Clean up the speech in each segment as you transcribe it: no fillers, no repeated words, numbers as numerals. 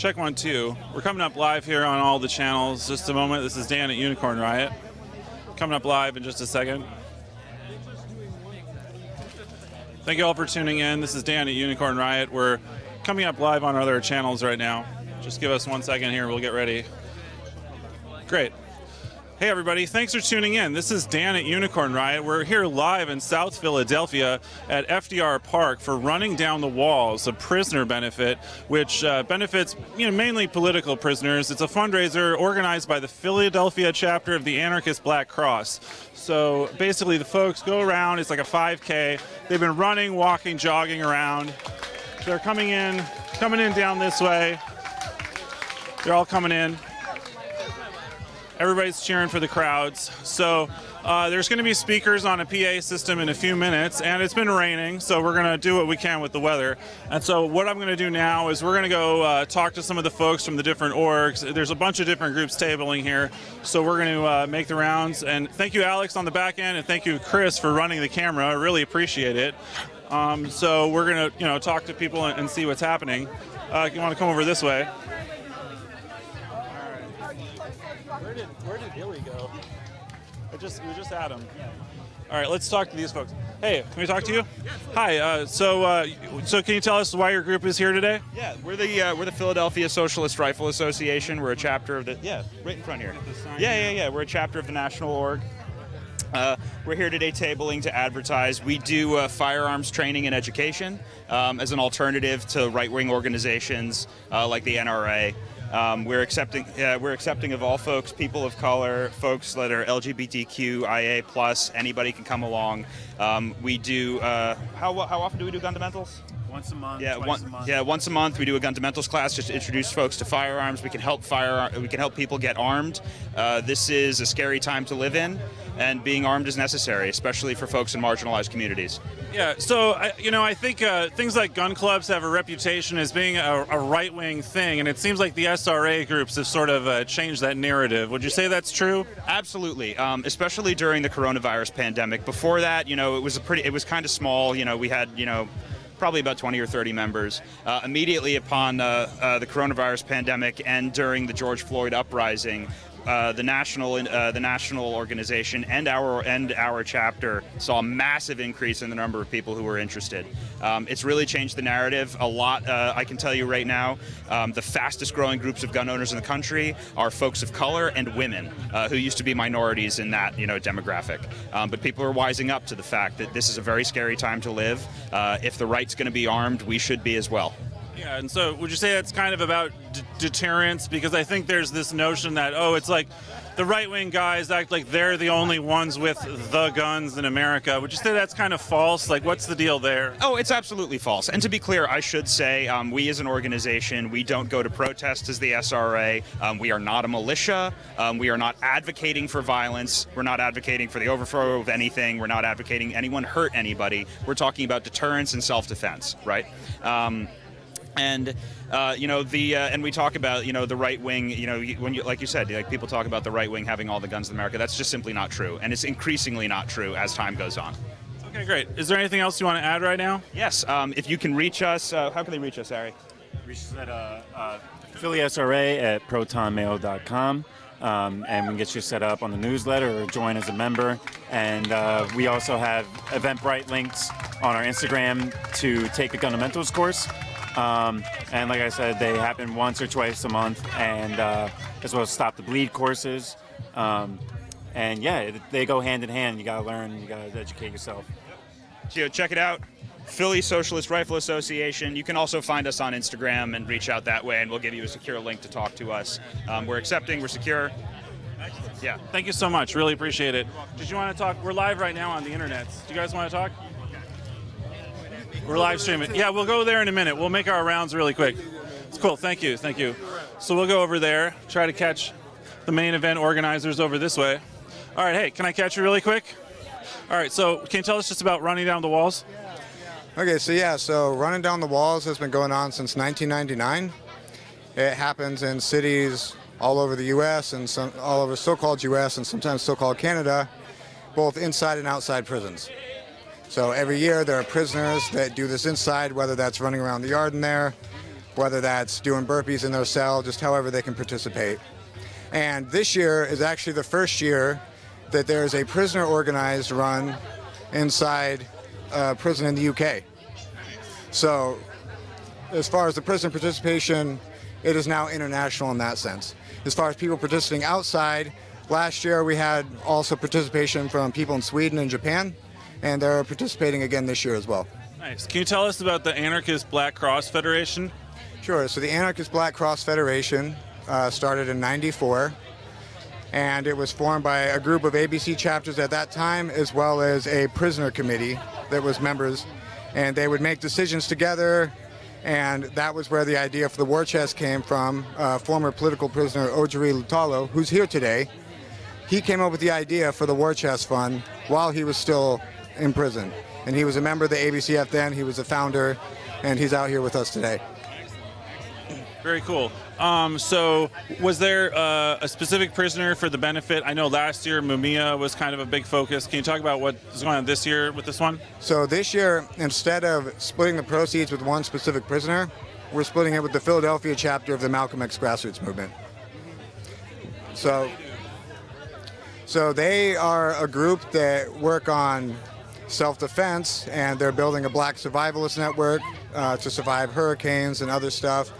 Check 1, 2. We're coming up live here on all the channels. Just a moment. This is Dan at Unicorn Riot. Coming up live in just a second. Thank you all for tuning in. This is Dan at Unicorn Riot. We're coming up live on other channels right now. Just give us 1 second here. We'll get ready. Great. Hey everybody, thanks for tuning in. This is Dan at Unicorn Riot. We're here live in South Philadelphia at FDR Park for Running Down the Walls, a prisoner benefit, which benefits mainly political prisoners. It's a fundraiser organized by the Philadelphia chapter of the Anarchist Black Cross. So basically the folks go around, it's like a 5K. They've been running, walking, jogging around. They're coming in down this way. They're all coming in. Everybody's cheering for the crowds. So there's going to be speakers on a PA system in a few minutes, and it's been raining, so we're going to do what we can with the weather. And so what I'm going to do now is we're going to go talk to some of the folks from the different orgs. There's a bunch of different groups tabling here, so we're going to make the rounds. And thank you, Alex, on the back end, and thank you, Chris, for running the camera. I really appreciate it. So we're going to talk to people and see what's happening. You want to come over this way? Where did Billy go? We just had him. All right, let's talk to these folks. Hey, can we talk to you? Hi. So can you tell us why your group is here today? Yeah, we're the Philadelphia Socialist Rifle Association. We're a chapter of the right in front here. Yeah. We're a chapter of the national org. We're here today tabling to advertise. We do firearms training and education as an alternative to right-wing organizations like the NRA. We're accepting of all folks, people of color, folks that are LGBTQIA+. Anybody can come along. We do. How often do we do fundamentals? Once a month. Yeah, twice a month. Yeah, once a month we do a fundamentals class just to introduce folks to firearms. We can help people get armed. This is a scary time to live in, and being armed is necessary, especially for folks in marginalized communities. Yeah, so I think things like gun clubs have a reputation as being a right-wing thing, and it seems like the SRA groups have sort of changed that narrative. Would you say that's true? Absolutely, especially during the coronavirus pandemic. Before that, it was kind of small. We had probably about 20 or 30 members. Immediately upon the coronavirus pandemic and during the George Floyd uprising, the national organization and our chapter saw a massive increase in the number of people who were interested. It's really changed the narrative a lot. I can tell you right now, the fastest growing groups of gun owners in the country are folks of color and women who used to be minorities in that demographic. But people are wising up to the fact that this is a very scary time to live. If the right's going to be armed, we should be as well. Yeah, and so would you say that's kind of about deterrence? Because I think there's this notion that, it's like the right-wing guys act like they're the only ones with the guns in America. Would you say that's kind of false? Like, what's the deal there? Oh, it's absolutely false. And to be clear, I should say, we as an organization, we don't go to protest as the SRA. We are not a militia. We are not advocating for violence. We're not advocating for the overthrow of anything. We're not advocating anyone hurt anybody. We're talking about deterrence and self-defense, right? And we talk about the right wing. Like you said, people talk about the right wing having all the guns in America. That's just simply not true, and it's increasingly not true as time goes on. Okay, great. Is there anything else you want to add right now? Yes. If you can reach us, how can they reach us, Harry? Reach us at PhillySRA at protonmail.com. And we can get you set up on the newsletter or join as a member. And we also have Eventbrite links on our Instagram to take the Fundamentals course. And like I said, they happen once or twice a month, and as well as Stop the Bleed courses. And yeah, they go hand in hand. You gotta learn, you gotta educate yourself. So check it out, Philly Socialist Rifle Association. You can also find us on Instagram and reach out that way, and we'll give you a secure link to talk to us. We're accepting, we're secure. Yeah. Thank you so much. Really appreciate it. Did you want to talk? We're live right now on the internet. Do you guys want to talk? We're live streaming. Yeah, we'll go there in a minute. We'll make our rounds really quick. It's cool. Thank you. Thank you. So we'll go over there, try to catch the main event organizers over this way. All right. Hey, can I catch you really quick? All right. So can you tell us just about running down the walls? Okay. So running down the walls has been going on since 1999. It happens in cities all over the U.S. and all over so-called U.S. and sometimes so-called Canada, both inside and outside prisons. So every year there are prisoners that do this inside, whether that's running around the yard in there, whether that's doing burpees in their cell, just however they can participate. And this year is actually the first year that there's a prisoner organized run inside a prison in the UK. So as far as the prisoner participation, it is now international in that sense. As far as people participating outside, last year we had also participation from people in Sweden and Japan, and they're participating again this year as well. Nice. Can you tell us about the Anarchist Black Cross Federation? Sure. So the Anarchist Black Cross Federation started in '94, and it was formed by a group of ABC chapters at that time, as well as a prisoner committee that was members, and they would make decisions together, and that was where the idea for the war chest came from. Former political prisoner Ojiri Lutalo, who's here today, he came up with the idea for the war chest fund while he was still in prison, and he was a member of the ABCF then. He was a founder, and he's out here with us today. Very cool. So was there a specific prisoner for the benefit? I know last year Mumia was kind of a big focus. Can you talk about what's going on this year with this one? So this year, instead of splitting the proceeds with one specific prisoner, we're splitting it with the Philadelphia chapter of the Malcolm X Grassroots Movement. So they are a group that work on self-defense, and they're building a black survivalist network to survive hurricanes and other stuff.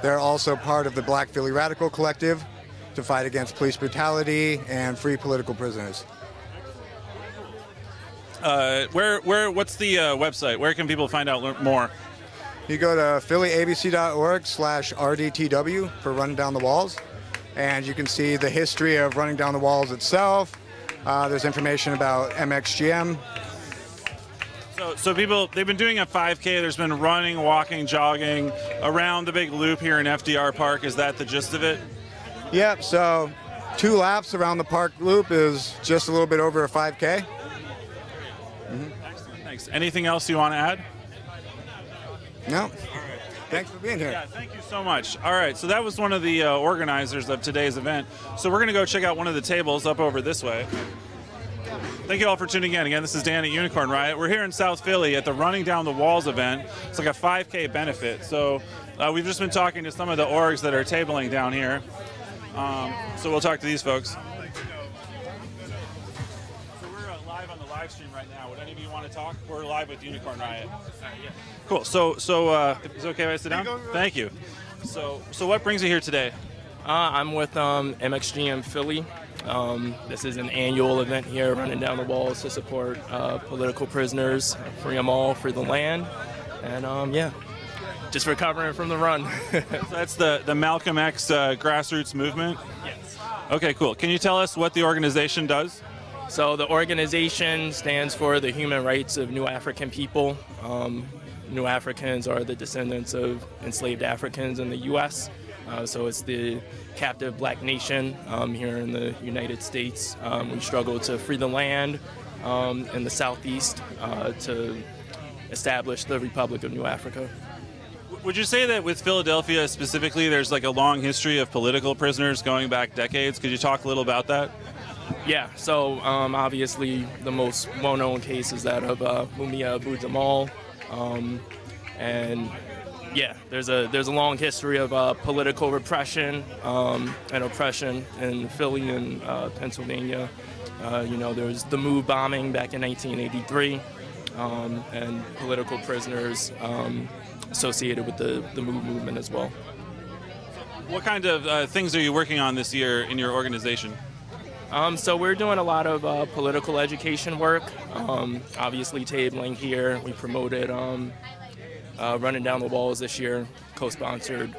They're also part of the Black Philly Radical Collective to fight against police brutality and free political prisoners. What's the website? Where can people find out more? You go to phillyabc.org/RDTW for Running Down the Walls, and you can see the history of Running Down the Walls itself. There's information about MXGM. So people, they've been doing a 5K. There's been running, walking, jogging around the big loop here in FDR Park. Is that the gist of it? Yep, so 2 laps around the park loop is just a little bit over a 5K. Excellent, thanks. Anything else you want to add? No. Thanks for being here. Yeah, thank you so much. All right, so that was one of the organizers of today's event. So we're going to go check out one of the tables up over this way. Thank you all for tuning in. Again, this is Dan at Unicorn Riot. We're here in South Philly at the Running Down the Walls event. It's like a 5K benefit. So we've just been talking to some of the orgs that are tabling down here. So we'll talk to these folks. So we're live on the live stream right now. Would any of you want to talk? We're live with Unicorn Riot. Yeah. Cool. So is it okay if I sit down? Thank you. So what brings you here today? I'm with MXGM Philly. This is an annual event here, Running Down the Walls, to support political prisoners, free them all, free the land, and yeah, just recovering from the run. So that's the Malcolm X Grassroots Movement? Yes. Okay, cool. Can you tell us what the organization does? So the organization stands for the human rights of New African people. New Africans are the descendants of enslaved Africans in the U.S., so it's the captive black nation here in the United States. We struggle to free the land in the Southeast to establish the Republic of New Africa. Would you say that with Philadelphia specifically, there's like a long history of political prisoners going back decades? Could you talk a little about that? Yeah, so obviously the most well-known case is that of Mumia Abu-Jamal, and yeah, there's a long history of political repression and oppression in Philly and Pennsylvania. There was the MOVE bombing back in 1983, and political prisoners associated with the MOVE movement as well. What kind of things are you working on this year in your organization? So we're doing a lot of political education work. Obviously tabling here. We promoted Running Down the Walls this year, co-sponsored,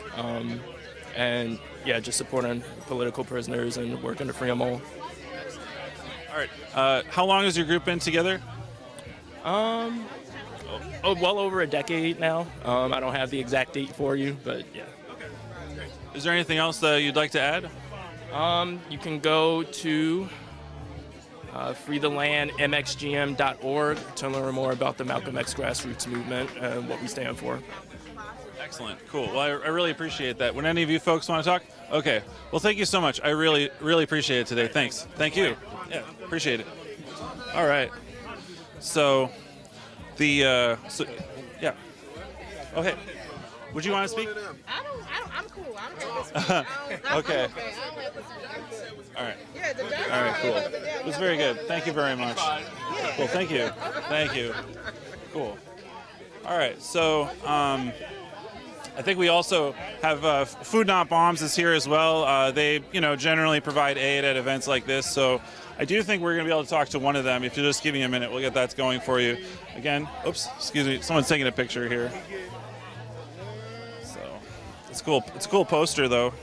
and yeah, just supporting political prisoners and working to free them all. All right. How long has your group been together? Well over a decade now. I don't have the exact date for you, but yeah. Is there anything else that you'd like to add? You can go to freethelandmxgm.org to learn more about the Malcolm X Grassroots Movement and what we stand for. Excellent. Cool. Well, I really appreciate that. Would any of you folks want to talk? Okay. Well, thank you so much. I really, really appreciate it today. Thanks. Thank you. Yeah, appreciate it. All right. So, yeah. Okay. Would you want to speak? I'm cool. I don't have to Okay. I don't have to speak. All right. Yeah, the judge. All right, cool. It was very good. Thank you very much. Cool, thank you. Thank you. Cool. All right, so I think we also have Food Not Bombs is here as well. They, generally provide aid at events like this, so I do think we're going to be able to talk to one of them. If you just give me a minute, we'll get that going for you. Again, oops, excuse me, someone's taking a picture here. So, it's cool. It's a cool poster, though.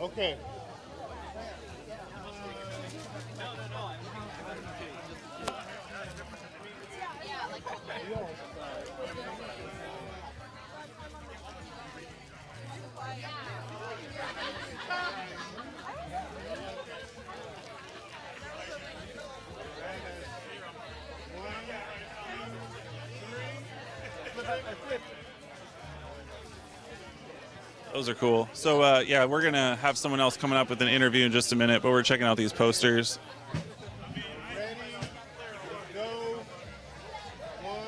Okay. Those are cool. So, yeah, we're going to have someone else coming up with an interview in just a minute, but we're checking out these posters. Ready, go. 1,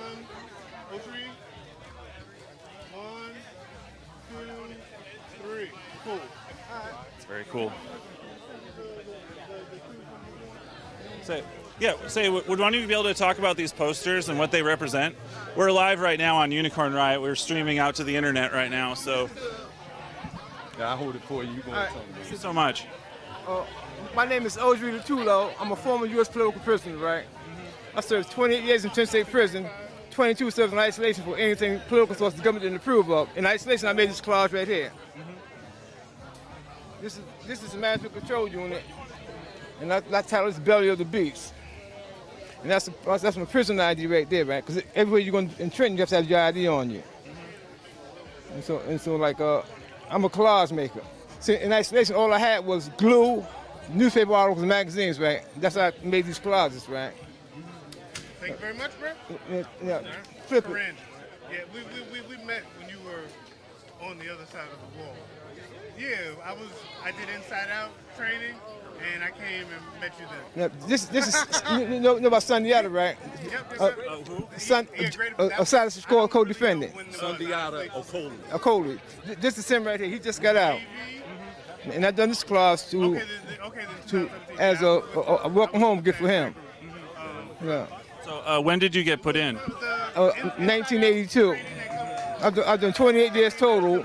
2, 3. 1, 2, 3. Cool. It's very cool. Would one of you be able to talk about these posters and what they represent? We're live right now on Unicorn Riot. We're streaming out to the internet right now, so... Yeah, I hold it for you. You going to tell me. Thank you so much. My name is Audrey Latulo. I'm a former U.S. political prisoner, right? I served 28 years in Penn State Prison, 22 served in isolation for anything political source the government didn't approve of. In isolation, I made this clause right here. This is the management control unit, and that title is Belly of the Beast. And that's my prison ID right there, right? Because everywhere you go in Trenton, you have to have your ID on you. And so like, I'm a collage maker. See, in isolation, all I had was glue, newspaper articles, and magazines, right? That's how I made these collages, right? Thank you very much, bro. Yeah. Flip it. Brandon. Yeah, we met when you were on the other side of the wall. Yeah, I did Inside Out training, and I came and met you there. Now, this is you know about Sundiata, right? Yep, yes, sir. A Silas score co-defendant. Sundiata Okoli. Okoli. This is him right here. He just got out. And I done this clause as a welcome home gift for him. Yeah. So when did you get put in? 1982. I've done 28 years total.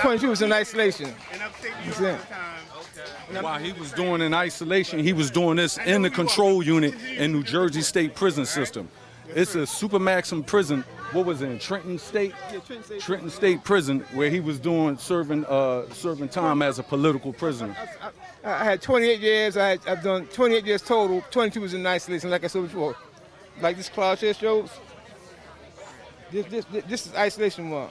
22 was in isolation. While he was doing in isolation, he was doing this in the control unit in New Jersey State Prison System. It's a super maximum prison. What was it, in Trenton State? Trenton State Prison, where he was serving time as a political prisoner. I had 28 years. I've done 28 years total. 22 was in isolation, like I said before. Like this clause here shows. This is isolation one.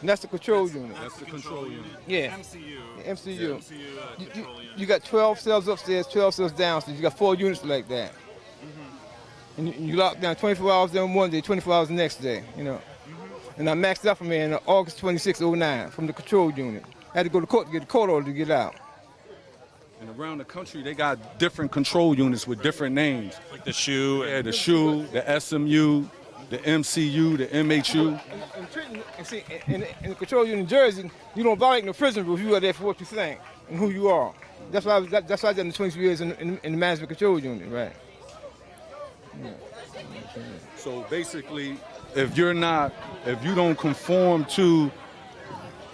And that's the control unit. That's the control unit. Yeah. MCU. MCU. MCU You got 12 cells upstairs, 12 cells downstairs. You got 4 units like that. And you lock down 24 hours on one day, 24 hours the next day, And I maxed out from here in August 26, 09 from the control unit. I had to go to court to get a court order to get out. And around the country, they got different control units with different names. Like the SHU. Yeah, the SHU, the SMU, the MCU, the MHU. In the control unit in Jersey, you don't violate no prison rules. You are there for what you think and who you are. That's why I done the 22 years in the management control unit, right? Yeah. So basically, if you don't conform to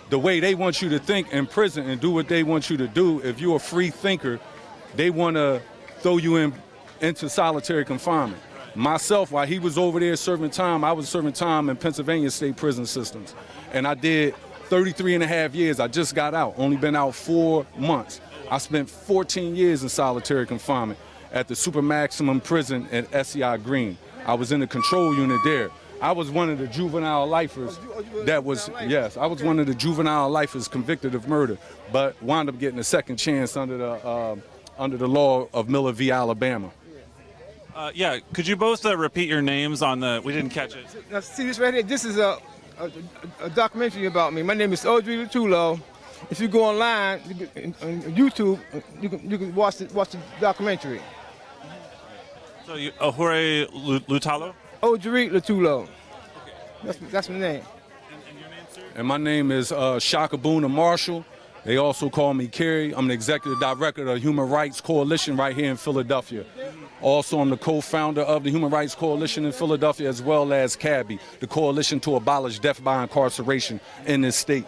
the way they want you to think in prison and do what they want you to do, if you're a free thinker, they want to throw you into solitary confinement. Myself, while he was over there serving time, I was serving time in Pennsylvania state prison systems. And I did 33 and a half years. I just got out, only been out 4 months. I spent 14 years in solitary confinement at the super maximum prison at SCI Green. I was in the control unit there. I was one of the juvenile lifers I was one of the juvenile lifers convicted of murder, but wound up getting a second chance under the law of Miller v. Alabama. Yeah, could you both repeat your names we didn't catch it. Now, see this right here? This is a documentary about me. My name is Audrey Latulo. If you go online, on YouTube, you can watch the documentary. So Ahore Lutalo? Audrey Latulo. That's my name. And my name is Shakabuna Marshall. They also call me Kerry. I'm the executive director of the Human Rights Coalition right here in Philadelphia. Also, I'm the co-founder of the Human Rights Coalition in Philadelphia, as well as CABI, the Coalition to Abolish Death by Incarceration in this state.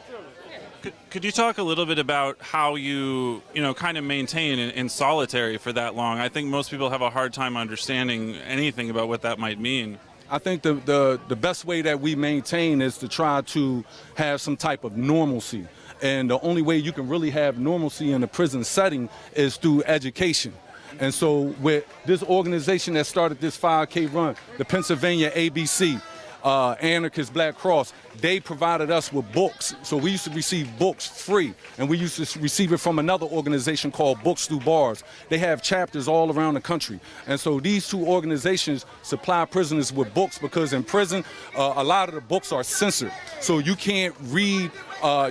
Could you talk a little bit about how you kind of maintain in solitary for that long? I think most people have a hard time understanding anything about what that might mean. I think the best way that we maintain is to try to have some type of normalcy. And the only way you can really have normalcy in a prison setting is through education. And so with this organization that started this 5K run, the Pennsylvania ABC, Anarchist Black Cross, they provided us with books. So we used to receive books free, and we used to receive it from another organization called Books Through Bars. They have chapters all around the country. And so these two organizations supply prisoners with books because in prison, a lot of the books are censored. So you can't read,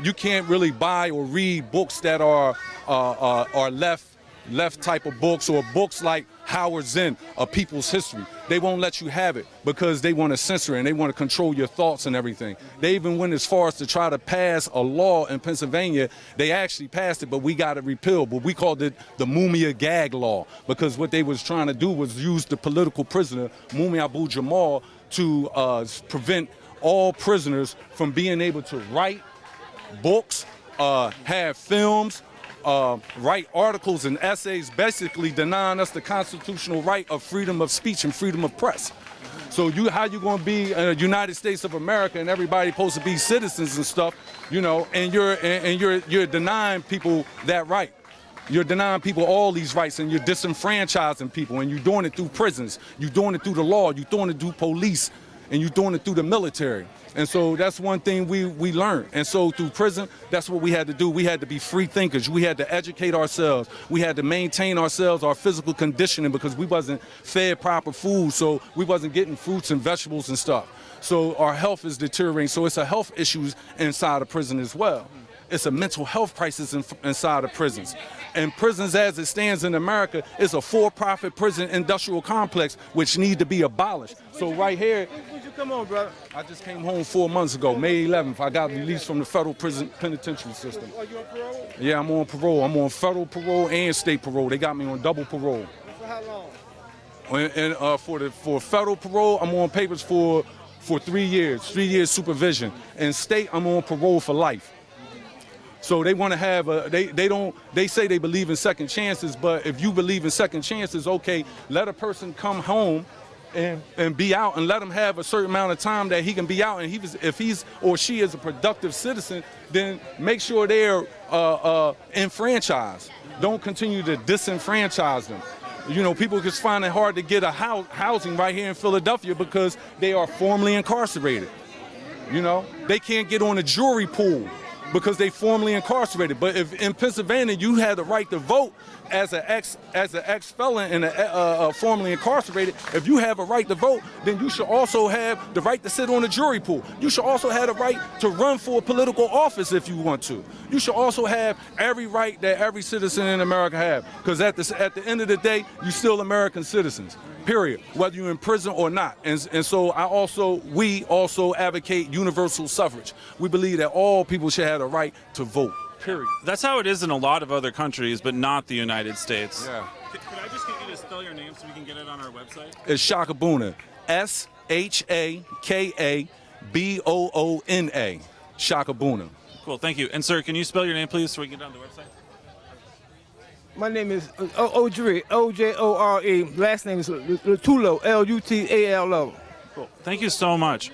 you can't really buy or read books that are left type of books, or books like Howard Zinn, A People's History. They won't let you have it because they want to censor it and they want to control your thoughts and everything. They even went as far as to try to pass a law in Pennsylvania. They actually passed it, but we got it repealed. But we called it the Mumia Gag Law, because what they was trying to do was use the political prisoner, Mumia Abu-Jamal, to prevent all prisoners from being able to write books, have films, write articles and essays, basically denying us the constitutional right of freedom of speech and freedom of press. So how you going to be in the United States of America and everybody supposed to be citizens and stuff, and you're denying people that right. You're denying people all these rights, and you're disenfranchising people, and you're doing it through prisons, you're doing it through the law, you're doing it through police, and you're doing it through the military. And so that's one thing we learned. And so through prison, that's what we had to do. We had to be free thinkers. We had to educate ourselves. We had to maintain ourselves, our physical conditioning, because we wasn't fed proper food, so we wasn't getting fruits and vegetables and stuff. So our health is deteriorating. So it's a health issues inside of prison as well. It's a mental health crisis inside of prisons. And prisons as it stands in America is a for-profit prison industrial complex which need to be abolished. So right here, When'd you come on, brother? I just came home 4 months ago, May 11th. I got released from the federal prison penitentiary system. Are you on parole? Yeah, I'm on parole. I'm on federal parole and state parole. They got me on double parole. For how long? And for federal parole, I'm on papers for 3 years, 3 years supervision. And state, I'm on parole for life. So they want to have they say they believe in second chances, but if you believe in second chances, okay, let a person come home and be out, and let them have a certain amount of time that he can be out, and if he's or she is a productive citizen, then make sure they're enfranchised. Don't continue to disenfranchise them. People just find it hard to get a housing right here in Philadelphia because they are formerly incarcerated. They can't get on a jury pool because they formerly incarcerated. But if in Pennsylvania you had the right to vote as an ex-felon and formerly incarcerated, if you have a right to vote, then you should also have the right to sit on a jury pool. You should also have the right to run for a political office if you want to. You should also have every right that every citizen in America have, because at the end of the day, you're still American citizens, period, whether you're in prison or not. And so we also advocate universal suffrage. We believe that all people should have the right to vote, period. That's how it is in a lot of other countries, but not the United States. Yeah. Could I just get you to spell your name so we can get it on our website? It's Shakabuna, Shakabona, Shakabuna. Cool, thank you. And sir, can you spell your name, please, so we can get it on the website? My name is Ojore, O-J-O-R-E. Last name is Lutulo, L-U-T-A-L-O. Cool. Thank you so much.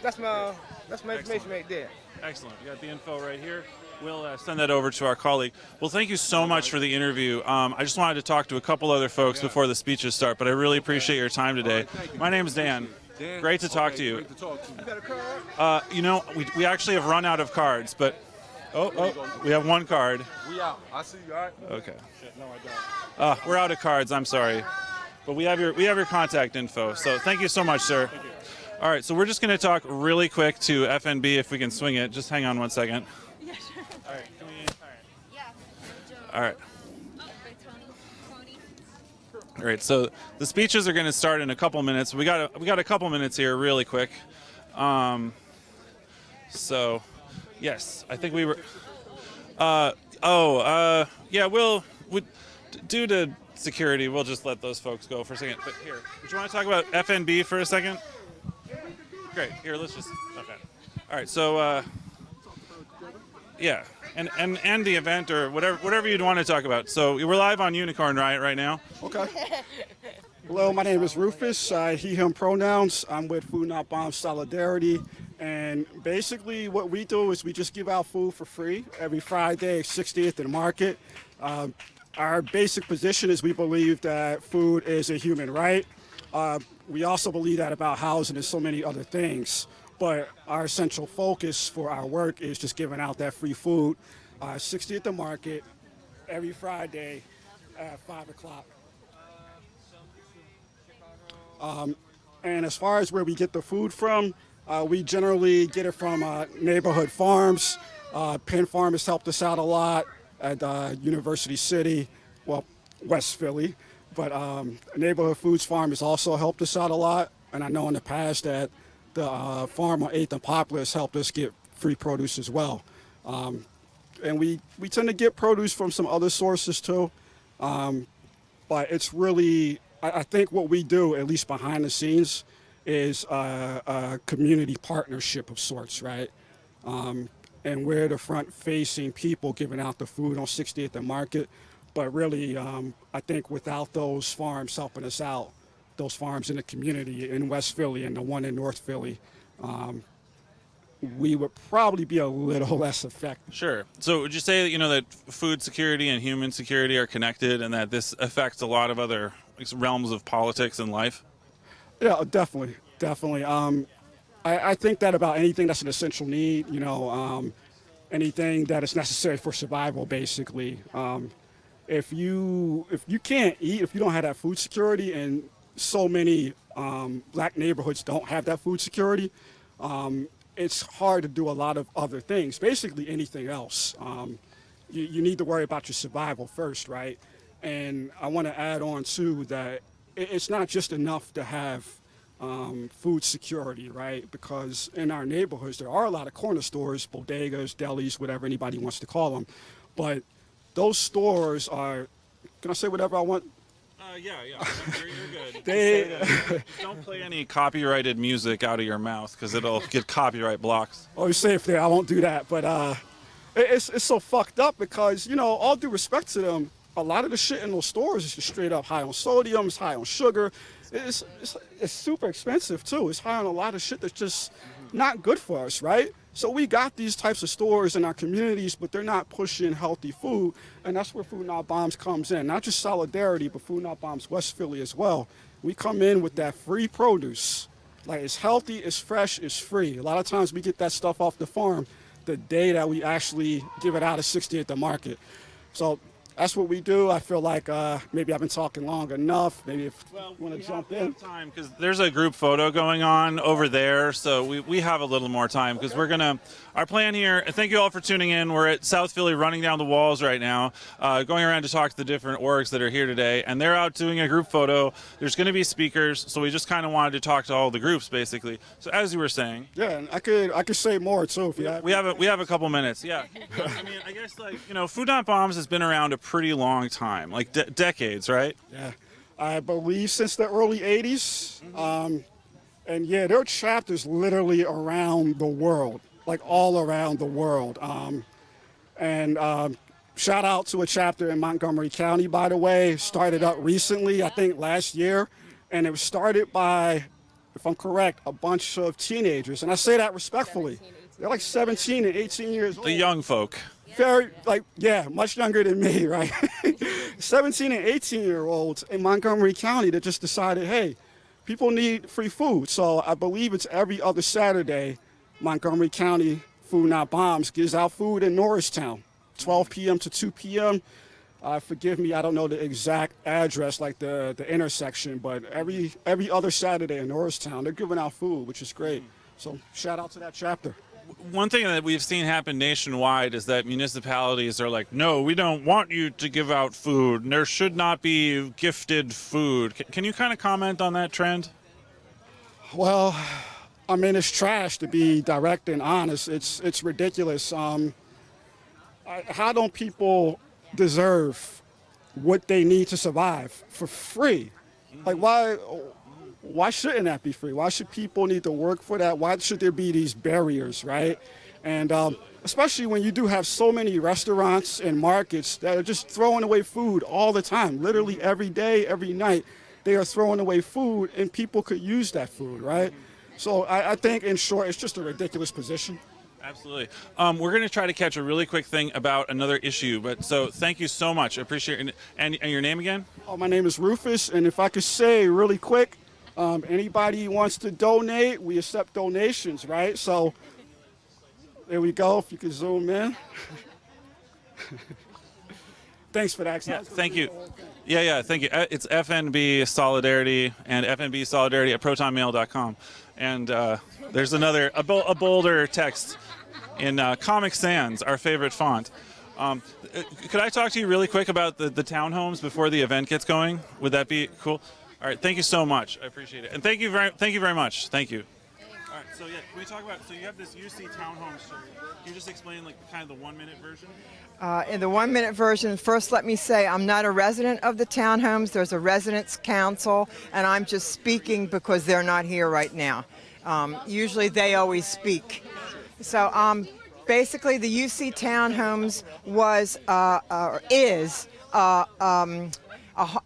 That's my information right there. Excellent. We got the info right here. We'll send that over to our colleague. Well, thank you so much for the interview. I just wanted to talk to a couple other folks before the speeches start, but I really appreciate your time today. My name is Dan. Great to talk to you. Great to talk to you. You got a card? We actually have run out of cards, but we have one card. We out. I see you. All right. Okay. No, I don't. We're out of cards. I'm sorry, but we have your contact info. So thank you so much, sir. Thank you. All right. So we're just going to talk really quick to FNB if we can swing it. Just hang on 1 second. Yeah, sure. All right. Can we? Yeah. All right. Tony. All right, so the speeches are going to start in a couple minutes. We got a couple minutes here, really quick. So, yes, I think we were. Yeah, due to security, we'll just let those folks go for a second. But here, do you want to talk about FNB for a second? Great. Here, let's just. Okay. All right. So, yeah, and the event or whatever you'd want to talk about. So we're live on Unicorn Riot right now. Okay. Hello, my name is Rufus. He, him pronouns. I'm with Food Not Bomb Solidarity. And basically what we do is we just give out food for free every Friday, 60th and Market. Our basic position is we believe that food is a human right. We also believe that about housing and so many other things. But our essential focus for our work is just giving out that free food, 60th and Market, every Friday at 5 o'clock. And as far as where we get the food from, we generally get it from neighborhood farms. Penn Farm has helped us out a lot at University City, well, West Philly. But Neighborhood Foods Farm has also helped us out a lot. And I know in the past that the farm on 8th and Poplar has helped us get free produce as well. And we tend to get produce from some other sources too. But it's really, I think what we do, at least behind the scenes, is a community partnership of sorts, right? And we're the front-facing people giving out the food on 60th and Market. But really, I think without those farms helping us out, those farms in the community in West Philly and the one in North Philly, we would probably be a little less effective. Sure. So would you say that, that food security and human security are connected and that this affects a lot of other realms of politics and life? Yeah, definitely. I think that about anything that's an essential need, anything that is necessary for survival, basically. If you can't eat, if you don't have that food security, and so many black neighborhoods don't have that food security, it's hard to do a lot of other things, basically anything else. You need to worry about your survival first, right? And I want to add on, too, that it's not just enough to have food security, right? Because in our neighborhoods, there are a lot of corner stores, bodegas, delis, whatever anybody wants to call them. But those stores are, can I say whatever I want? Yeah, you're good. Don't play any copyrighted music out of your mouth because it'll get copyright blocks. Oh, you're safe there. I won't do that. But it's so fucked up because, all due respect to them, a lot of the shit in those stores is just straight up high on sodium, it's high on sugar. It's super expensive, too. It's high on a lot of shit that's just not good for us, right? So we got these types of stores in our communities, but they're not pushing healthy food, and that's where Food Not Bombs comes in. Not just Solidarity, but Food Not Bombs West Philly as well. We come in with that free produce. Like, it's healthy, it's fresh, it's free. A lot of times we get that stuff off the farm the day that we actually give it out at 60 at the Market. So that's what we do. I feel like maybe I've been talking long enough. Maybe if you want to jump in. Time because there's a group photo going on over there, so we have a little more time because our plan here. Thank you all for tuning in. We're at South Philly, running down the walls right now, going around to talk to the different orgs that are here today, and they're out doing a group photo. There's going to be speakers, so we just kind of wanted to talk to all the groups basically. So as you were saying, yeah, and I could say more too if you have. We have a couple minutes. Yeah, I mean, I guess Food Not Bombs has been around a pretty long time, like decades, right? Yeah, I believe since the early 80s. And yeah, there are chapters literally around the world, like all around the world. Shout out to a chapter in Montgomery County, by the way. Started up recently, I think last year. And it was started by, if I'm correct, a bunch of teenagers. And I say that respectfully. They're like 17 and 18 years old. The young folk. Very, much younger than me, right? 17 and 18-year-olds in Montgomery County that just decided, hey, people need free food. So I believe it's every other Saturday, Montgomery County Food Not Bombs gives out food in Norristown, 12 p.m. to 2 p.m. Forgive me, I don't know the exact address, like the intersection, but every other Saturday in Norristown, they're giving out food, which is great. So shout out to that chapter. One thing that we've seen happen nationwide is that municipalities are like, no, we don't want you to give out food. There should not be gifted food. Can you kind of comment on that trend? Well, I mean, it's trash, to be direct and honest. It's ridiculous. How don't people deserve what they need to survive for free? Like, why shouldn't that be free? Why should people need to work for that? Why should there be these barriers, right? And especially when you do have so many restaurants and markets that are just throwing away food all the time, literally every day, every night. They are throwing away food, and people could use that food, right? So I think, in short, it's just a ridiculous position. Absolutely. We're going to try to catch a really quick thing about another issue, but so thank you so much. I appreciate it. And your name again? Oh, my name is Rufus, and if I could say really quick, anybody wants to donate, we accept donations, right? So there we go, if you could zoom in. Thanks for that. Yeah, thank you. Yeah, thank you. It's FNB Solidarity and FNB Solidarity at protonmail.com. And there's a bolder text in Comic Sans, our favorite font. Could I talk to you really quick about the townhomes before the event gets going? Would that be cool? All right, thank you so much. I appreciate it. And thank you very much. Thank you. All right, so yeah, can we talk about, so you have this UC townhome story. Can you just explain like kind of the 1-minute version? In the 1-minute version, first let me say I'm not a resident of the townhomes. There's a residents council, and I'm just speaking because they're not here right now. Usually they always speak. So basically the UC townhomes is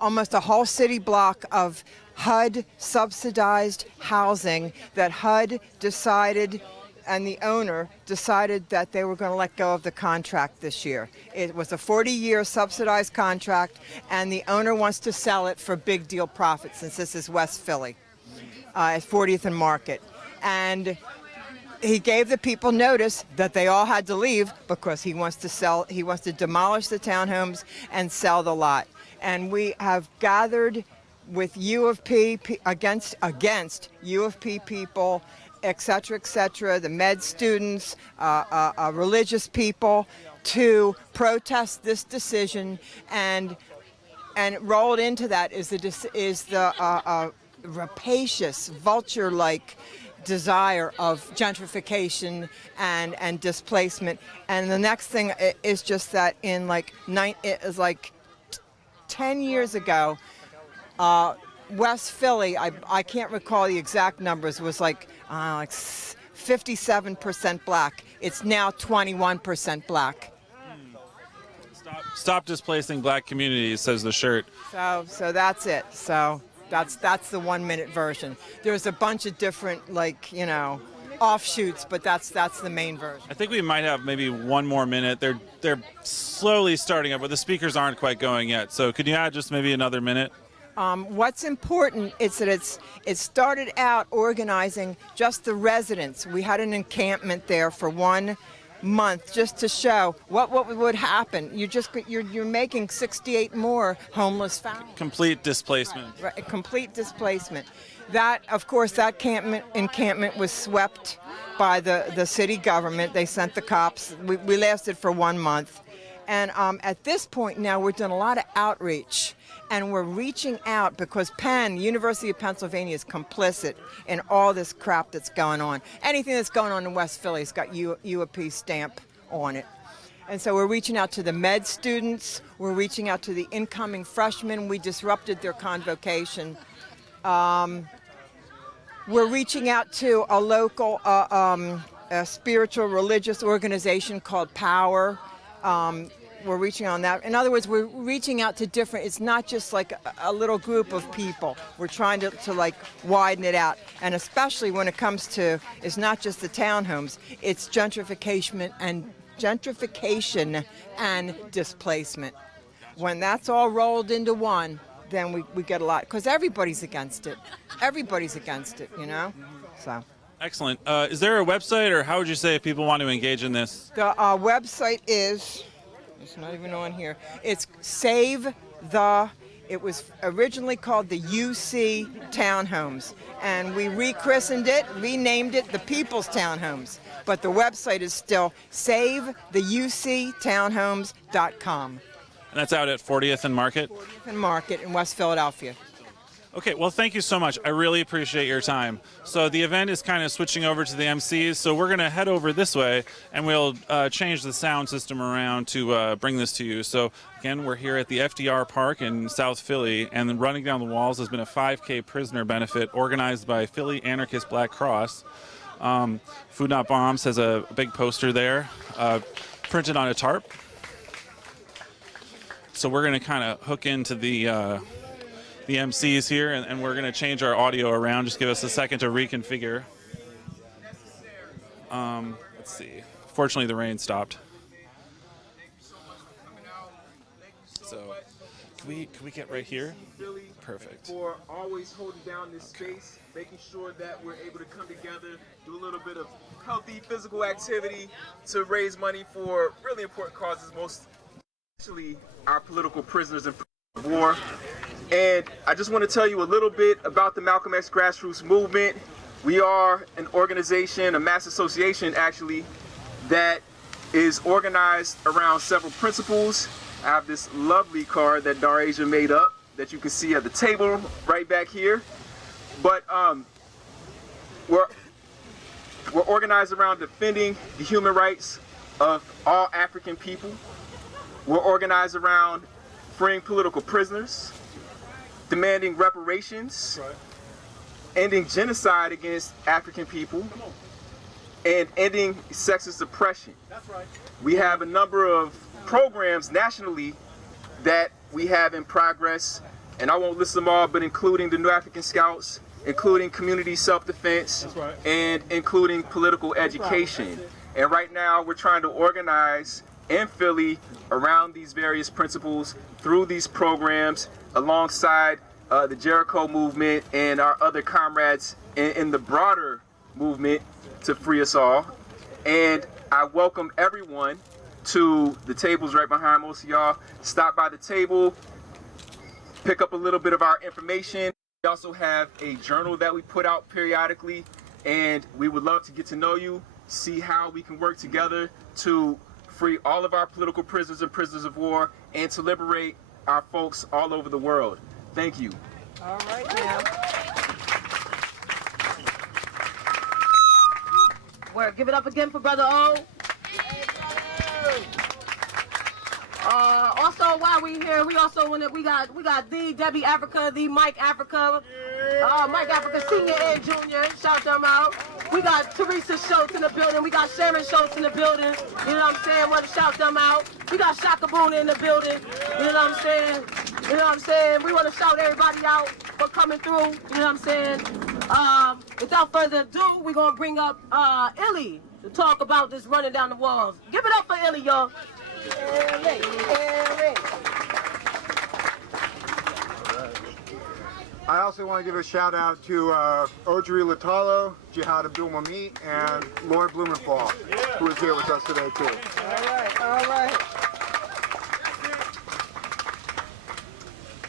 almost a whole city block of HUD subsidized housing that HUD decided, and the owner decided that they were going to let go of the contract this year. It was a 40-year subsidized contract, and the owner wants to sell it for big deal profit, since this is West Philly at 40th and Market. And he gave the people notice that they all had to leave because he wants to demolish the townhomes and sell the lot. And we have gathered with U of P against U of P people, et cetera, the med students, religious people, to protest this decision. And rolled into that is the rapacious, vulture-like desire of gentrification and displacement. And the next thing is just that in 10 years ago, West Philly, I can't recall the exact numbers, was like 57% black. It's now 21% black. Stop displacing black communities, says the shirt. So that's it. So that's the 1-minute version. There's a bunch of different offshoots, but that's the main version. I think we might have maybe one more minute. They're slowly starting up, but the speakers aren't quite going yet. So could you add just maybe another minute? What's important is that it started out organizing just the residents. We had an encampment there for 1 month just to show what would happen. You're making 68 more homeless families. Complete displacement. Right, complete displacement. That, of course, that encampment was swept by the city government. They sent the cops. We lasted for 1 month. And at this point now, we're doing a lot of outreach. And we're reaching out because University of Pennsylvania is complicit in all this crap that's going on. Anything that's going on in West Philly has got U of P stamp on it. And so we're reaching out to the med students. We're reaching out to the incoming freshmen. We disrupted their convocation. We're reaching out to a local spiritual religious organization called Power. We're reaching on that. In other words, we're reaching out to different, it's not just like a little group of people. We're trying to widen it out. And especially when it comes to, it's not just the townhomes, it's gentrification and displacement. When that's all rolled into one, then we get a lot, because everybody's against it. Everybody's against it, so. Excellent. Is there a website, or how would you say if people want to engage in this? The website is, it's not even on here. It's it was originally called the UC Townhomes, and we renamed it the People's Townhomes. But the website is still SaveTheUCTownhomes.com. And that's out at 40th and Market? 40th and Market in West Philadelphia. Okay, well, thank you so much. I really appreciate your time. So the event is kind of switching over to the MCs, so we're going to head over this way, and we'll change the sound system around to bring this to you. So again, we're here at the FDR Park in South Philly, and then Running Down the Walls has been a 5K prisoner benefit organized by Philly Anarchist Black Cross. Food Not Bombs has a big poster there, printed on a tarp. So we're going to kind of hook into the MCs here, and we're going to change our audio around. Just give us a second to reconfigure. Let's see. Fortunately, the rain stopped. So, can we get right here? Perfect. For always holding down this space, making sure that we're able to come together, do a little bit of healthy physical activity to raise money for really important causes, most especially our political prisoners and prisoners of war. And I just want to tell you a little bit about the Malcolm X Grassroots Movement. We are an organization, a mass association actually, that is organized around several principles. I have this lovely card that Darasia made up that you can see at the table right back here. But we're organized around defending the human rights of all African people. We're organized around freeing political prisoners, demanding reparations, ending genocide against African people, and ending sexist oppression. We have a number of programs nationally that we have in progress, and I won't list them all, but including the New African Scouts, including community self-defense, and including political education. And right now we're trying to organize in Philly around these various principles through these programs alongside the Jericho movement and our other comrades in the broader movement to free us all. And I welcome everyone to the tables right behind most of y'all. Stop by the table, pick up a little bit of our information. We also have a journal that we put out periodically, and we would love to get to know you, see how we can work together to free all of our political prisoners and prisoners of war, and to liberate our folks all over the world. Thank you. All right, now. Word, give it up again for Brother O. Also, while we here, we also want to, we got the Debbie Africa, the Mike Africa, Mike Africa Senior and Junior. Shout them out. We got Teresa Schultz in the building. We got Sharon Schultz in the building. You know what I'm saying? Want to shout them out. We got Shaka Boone in the building. You know what I'm saying? You know what I'm saying? We want to shout everybody out for coming through. You know what I'm saying? Without further ado, we're gonna bring up Illy to talk about this running down the walls. Give it up for Illy, y'all. I also want to give a shout out to Ojiri Latalo, Jihad Abdul Mamit, and Lord Blumenthal, who is here with us today too. All right, all right.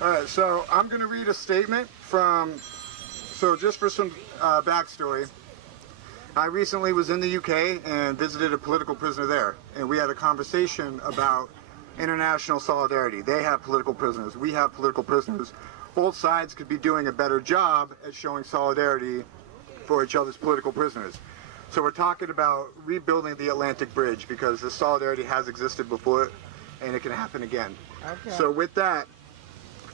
All right, so I'm going to read a statement from, so just for some backstory, I recently was in the UK and visited a political prisoner there, and we had a conversation about international solidarity. They have political prisoners, we have political prisoners. Both sides could be doing a better job at showing solidarity for each other's political prisoners. So we're talking about rebuilding the Atlantic Bridge because this solidarity has existed before and it can happen again. Okay. So with that,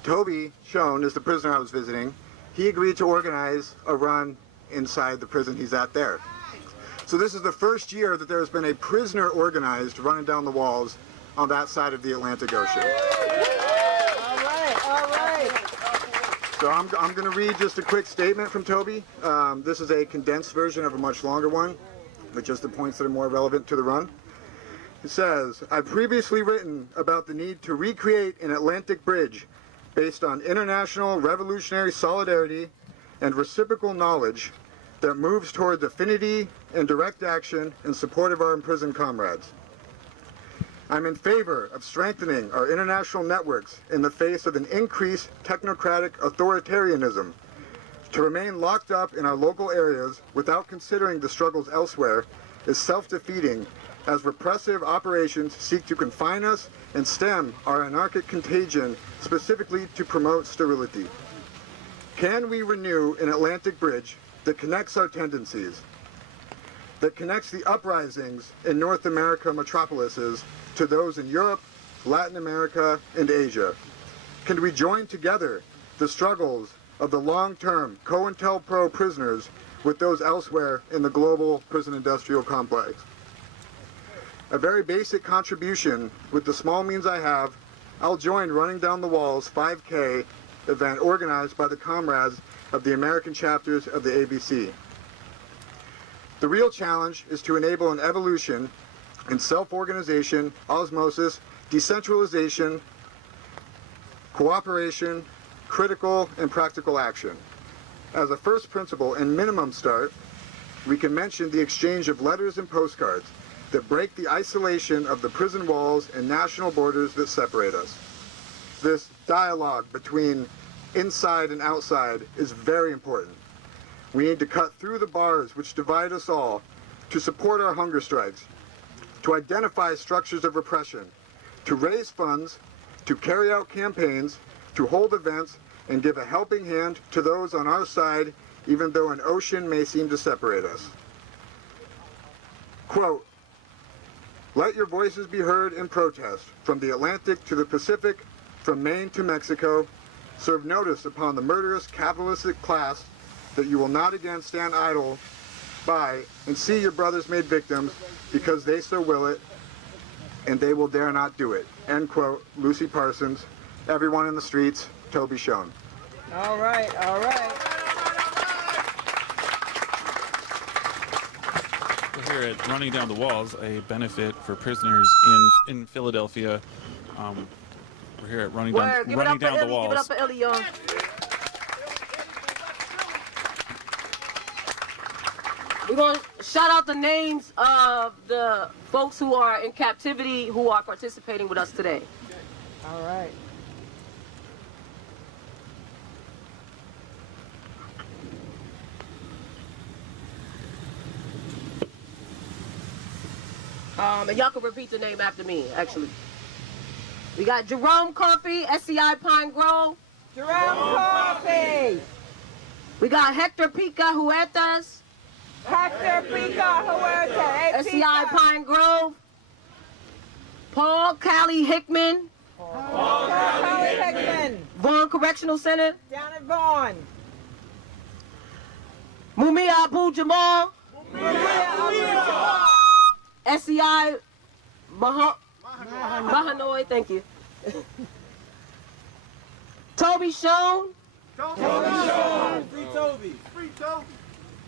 Toby Schoen is the prisoner I was visiting. He agreed to organize a run inside the prison he's at there. So this is the first year that there's been a prisoner organized running down the walls on that side of the Atlantic Ocean. All right, all right. So I'm going to read just a quick statement from Toby. This is a condensed version of a much longer one, with just the points that are more relevant to the run. It says, I've previously written about the need to recreate an Atlantic bridge based on international revolutionary solidarity and reciprocal knowledge that moves towards affinity and direct action in support of our imprisoned comrades. I'm in favor of strengthening our international networks in the face of an increased technocratic authoritarianism. To remain locked up in our local areas without considering the struggles elsewhere is self-defeating, as repressive operations seek to confine us and stem our anarchic contagion specifically to promote sterility. Can we renew an Atlantic bridge that connects our tendencies, that connects the uprisings in North America metropolises to those in Europe, Latin America, and Asia? Can we join together the struggles of the long-term COINTELPRO prisoners with those elsewhere in the global prison industrial complex? A very basic contribution with the small means I have, I'll join Running Down the Walls 5K event organized by the comrades of the American chapters of the ABC. The real challenge is to enable an evolution in self-organization, osmosis, decentralization, cooperation, critical and practical action. As a first principle and minimum start, we can mention the exchange of letters and postcards that break the isolation of the prison walls and national borders that separate us. This dialogue between inside and outside is very important. We need to cut through the bars which divide us all to support our hunger strikes, to identify structures of repression, to raise funds, to carry out campaigns, to hold events, and give a helping hand to those on our side, even though an ocean may seem to separate us. Quote, "Let your voices be heard in protest, from the Atlantic to the Pacific, from Maine to Mexico. Serve notice upon the murderous capitalistic class that you will not again stand idle by and see your brothers made victims because they so will it, and they will dare not do it." End quote. Lucy Parsons. Everyone in the streets, Toby Schoen. All right, all right. We're here at Running Down the Walls, a benefit for prisoners in Philadelphia. We're here at Running Down the Walls. Give it up for Ellie, y'all. We're going to shout out the names of the folks who are in captivity who are participating with us today. All right. And y'all can repeat the name after me, actually. We got Jerome Coffey, SCI Pine Grove. Jerome Coffey. We got Hector Pica Huertas. Hector Pica Huerta. SCI Pine Grove. Paul Callie Hickman. Paul Callie Hickman. Vaughn Correctional Center. Down at Vaughn. Mumia Abu Jamal. SCI Mahanoy, thank you. Toby Schoen. Free Toby.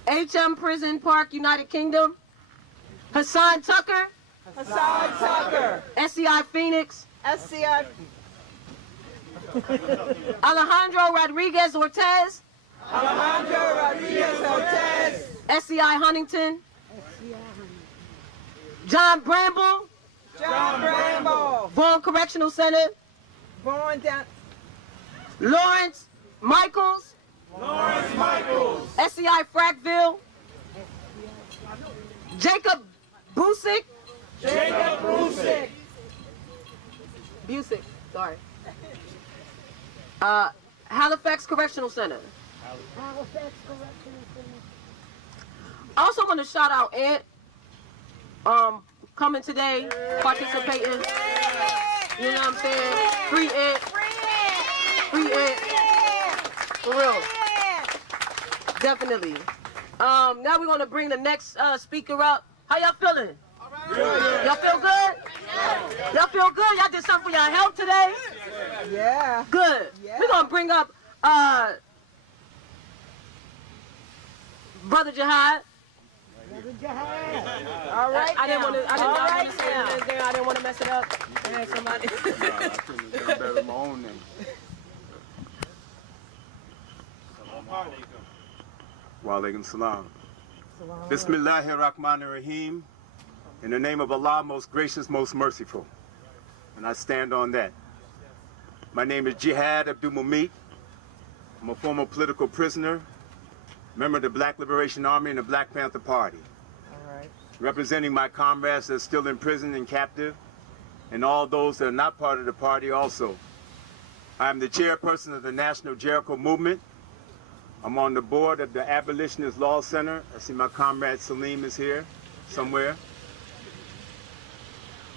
HM Prison Park, United Kingdom. Hassan Tucker. SCI Phoenix. SCI. Alejandro Rodriguez Ortez. SCI Huntington. John Bramble. Vaughn Correctional Center. Vaughn down. Lawrence Michaels. SCI Frackville. Jacob Busick. Busick, sorry. Halifax Correctional Center. I also want to shout out Ant. Coming today, participating. You know what I'm saying? Free Ant. For real. Definitely. Now we're gonna bring the next speaker up. How y'all feeling? Y'all feel good? Y'all feel good? Y'all did something for y'all health today? Yeah. Good. Yeah. We're gonna bring up Brother Jihad. All right. I didn't want to. I didn't All right say now. anything. I didn't want to mess it up. And somebody. Better my own name. Wa alaikum salam. Bismillahir Rahmanir Rahim. In the name of Allah, most gracious, most merciful. And I stand on that. My name is Jihad Abdul Mumit. I'm a former political prisoner, member of the Black Liberation Army and the Black Panther Party. All right. Representing my comrades that are still in prison and captive, and all those that are not part of the party also. I am the chairperson of the National Jericho Movement, I'm on the board of the Abolitionist Law Center. I see my comrade Salim is here somewhere.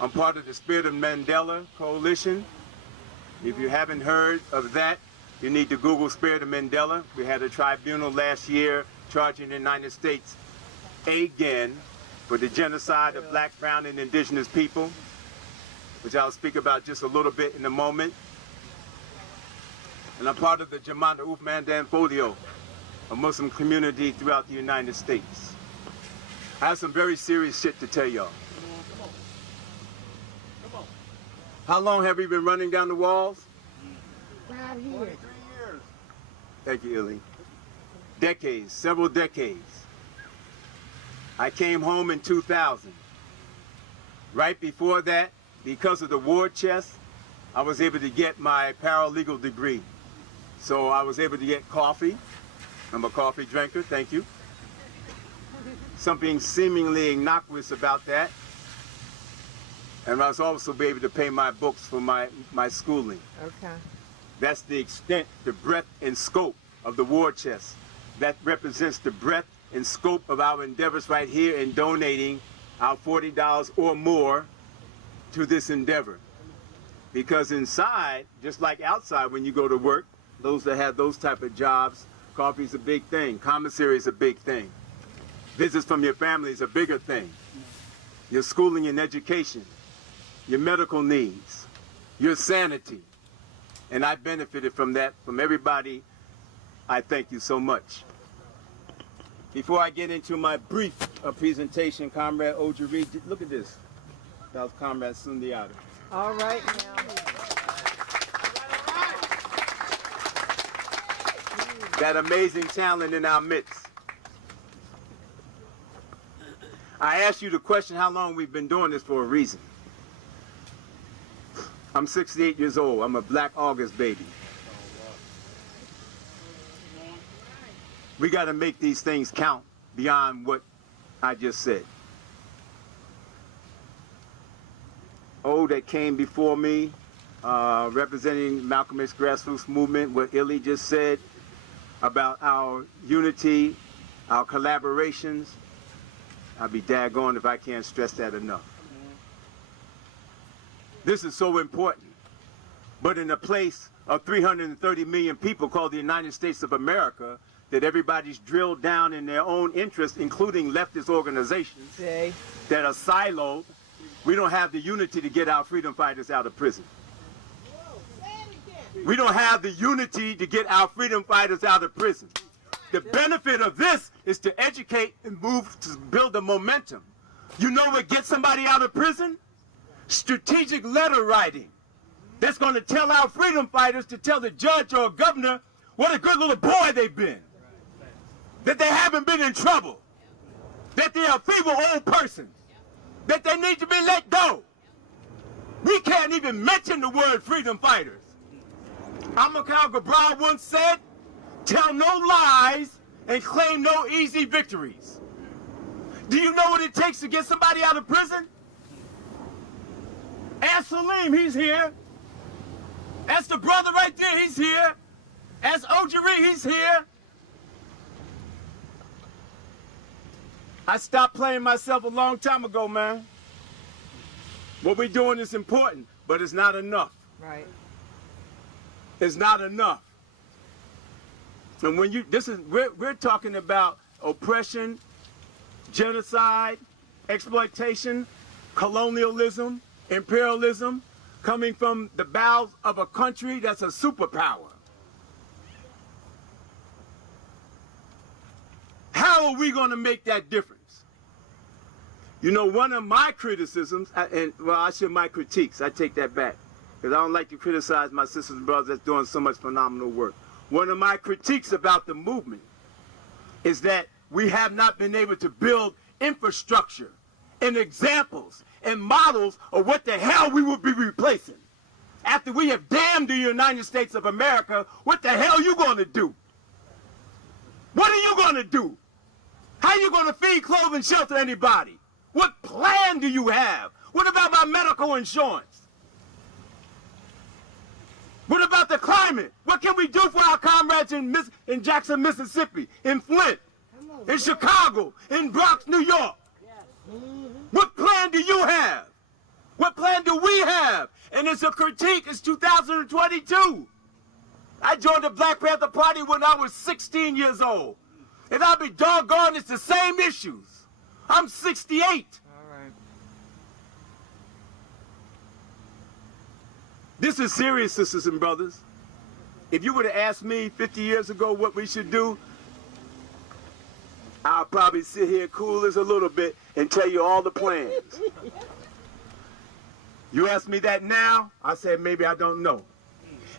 I'm part of the Spirit of Mandela Coalition. If you haven't heard of that, you need to Google Spirit of Mandela. We had a tribunal last year charging the United States again for the genocide of black, brown, and indigenous people, which I'll speak about just a little bit in a moment. And I'm part of the Jamaat Mandan Folio, a Muslim community throughout the United States. I have some very serious shit to tell y'all. How long have we been running down the walls? Right here. Thank you, Illy. Decades, several decades. I came home in 2000. Right before that, because of the war chest, I was able to get my paralegal degree. So I was able to get coffee. I'm a coffee drinker, thank you. Something seemingly innocuous about that. And I was also able to pay my books for my schooling. Okay. That's the extent, the breadth and scope of the war chest. That represents the breadth and scope of our endeavors right here in donating our $40 or more to this endeavor. Because inside, just like outside when you go to work, those that have those type of jobs, coffee's a big thing, commissary is a big thing. Visits from your family is a bigger thing. Your schooling and education, your medical needs, your sanity. And I benefited from that, from everybody. I thank you so much. Before I get into my brief presentation, Comrade Ojari, look at this. That was Comrade Sundiata. All right now. That amazing talent in our midst. I asked you the question how long we've been doing this for a reason. I'm 68 years old. I'm a Black August baby. We got to make these things count beyond what I just said. Oh, that came before me, representing Malcolm X Grassroots Movement, what Illy just said about our unity, our collaborations. I'll be daggone if I can't stress that enough. This is so important. But in a place of 330 million people called the United States of America, that everybody's drilled down in their own interests, including leftist organizations that are siloed, we don't have the unity to get our freedom fighters out of prison. We don't have the unity to get our freedom fighters out of prison. The benefit of this is to educate and move to build a momentum. You know what gets somebody out of prison? Strategic letter writing. That's going to tell our freedom fighters to tell the judge or governor what a good little boy they've been. That they haven't been in trouble. That they're a feeble old person. That they need to be let go. We can't even mention the word freedom fighters. Amilcar Cabral once said, tell no lies and claim no easy victories. Do you know what it takes to get somebody out of prison? Ask Salim, he's here. Ask the brother right there, he's here. Ask Ojari, he's here. I stopped playing myself a long time ago, man. What we're doing is important, but it's not enough. Right. It's not enough. And when you, we're talking about oppression, genocide, exploitation, colonialism, imperialism, coming from the bowels of a country that's a superpower. How are we going to make that difference? You know, one of my criticisms, my critiques, I take that back, because I don't like to criticize my sisters and brothers that's doing so much phenomenal work. One of my critiques about the movement is that we have not been able to build infrastructure and examples and models of what the hell we will be replacing. After we have damned the United States of America, what the hell are you going to do? What are you going to do? How are you going to feed, clothe, and shelter anybody? What plan do you have? What about my medical insurance? What about the climate? What can we do for our comrades in Jackson, Mississippi, in Flint, in Chicago, in Bronx, New York? What plan do you have? What plan do we have? And it's a critique. It's 2022. I joined the Black Panther Party when I was 16 years old. And I'll be doggone, it's the same issues. I'm 68. All right. This is serious, sisters and brothers. If you would have asked me 50 years ago what we should do, I'll probably sit here cool as a little bit and tell you all the plans. You ask me that now, I said maybe I don't know.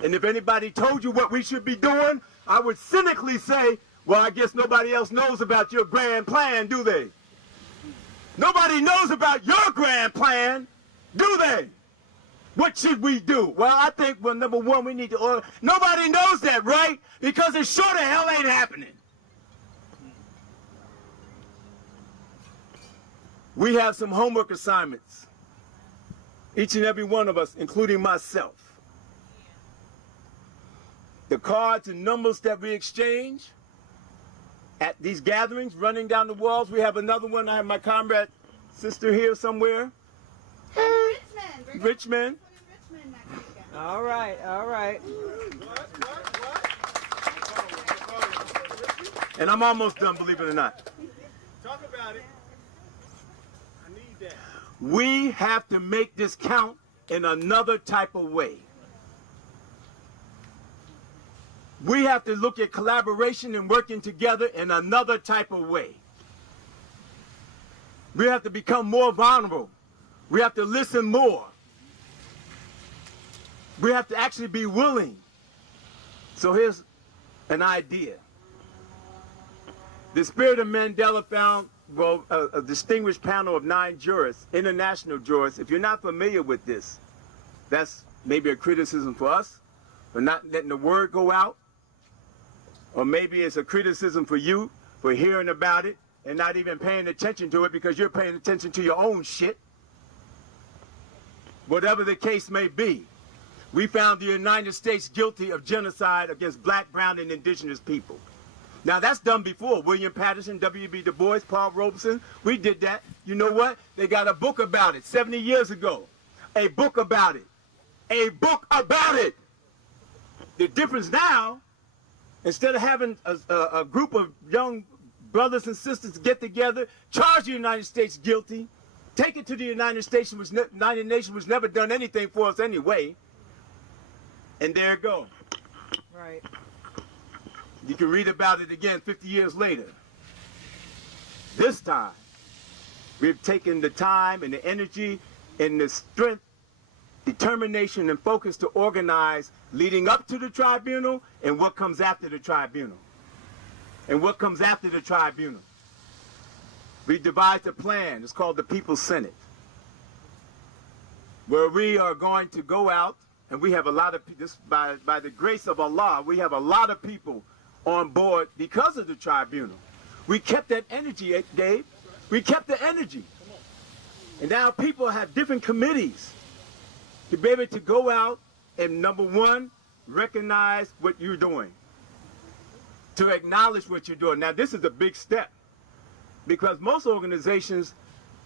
And if anybody told you what we should be doing, I would cynically say, well, I guess nobody else knows about your grand plan, do they? Nobody knows about your grand plan, do they? What should we do? Well, I think, well, number one, we need to order. Nobody knows that, right? Because it sure the hell ain't happening. We have some homework assignments. Each and every one of us, including myself. The cards and numbers that we exchange at these gatherings, running down the walls. We have another one. I have my comrade sister here somewhere. Richmond. All right, all right. And I'm almost done, believe it or not. Talk about it. I need that. We have to make this count in another type of way. We have to look at collaboration and working together in another type of way. We have to become more vulnerable. We have to listen more. We have to actually be willing. So here's an idea. The Spirit of Mandela found, well, a distinguished panel of 9 jurists, international jurists. If you're not familiar with this, that's maybe a criticism for us for not letting the word go out. Or maybe it's a criticism for you for hearing about it and not even paying attention to it because you're paying attention to your own shit. Whatever the case may be, we found the United States guilty of genocide against black, brown, and indigenous people. Now, that's done before. William Patterson, W.B. Du Bois, Paul Robeson, we did that. You know what? They got a book about it 70 years ago. A book about it. A book about it. The difference now, instead of having a group of young brothers and sisters get together, charge the United States guilty, take it to the United Nations, which never done anything for us anyway, and there it goes. Right. You can read about it again 50 years later. This time, we've taken the time and the energy and the strength, determination, and focus to organize leading up to the tribunal and what comes after the tribunal. And what comes after the tribunal. We devised a plan. It's called the People's Senate, where we are going to go out, and we have a lot of, by the grace of Allah, we have a lot of people on board because of the tribunal. We kept that energy, Dave. We kept the energy. And now people have different committees to be able to go out and, number one, recognize what you're doing, to acknowledge what you're doing. Now, this is a big step because most organizations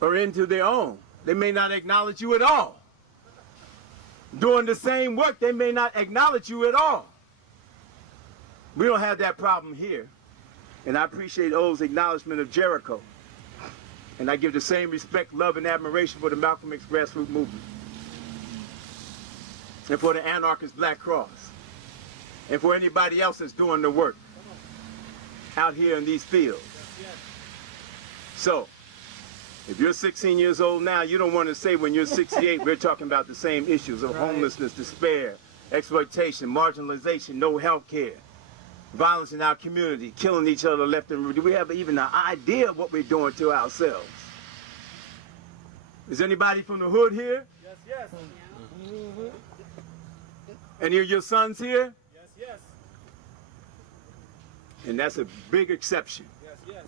are into their own. They may not acknowledge you at all. Doing the same work, they may not acknowledge you at all. We don't have that problem here. And I appreciate O's acknowledgement of Jericho. And I give the same respect, love, and admiration for the Malcolm X Grassroots Movement. And for the Anarchist Black Cross. And for anybody else that's doing the work out here in these fields. So, if you're 16 years old now, you don't want to say when you're 68, we're talking about the same issues of homelessness, despair, exploitation, marginalization, no health care, violence in our community, killing each other left and right. Do we have even an idea of what we're doing to ourselves? Is anybody from the hood here? Yes, yes. Mm-hmm. Any of your sons here? Yes, yes. And that's a big exception. Yes, yes.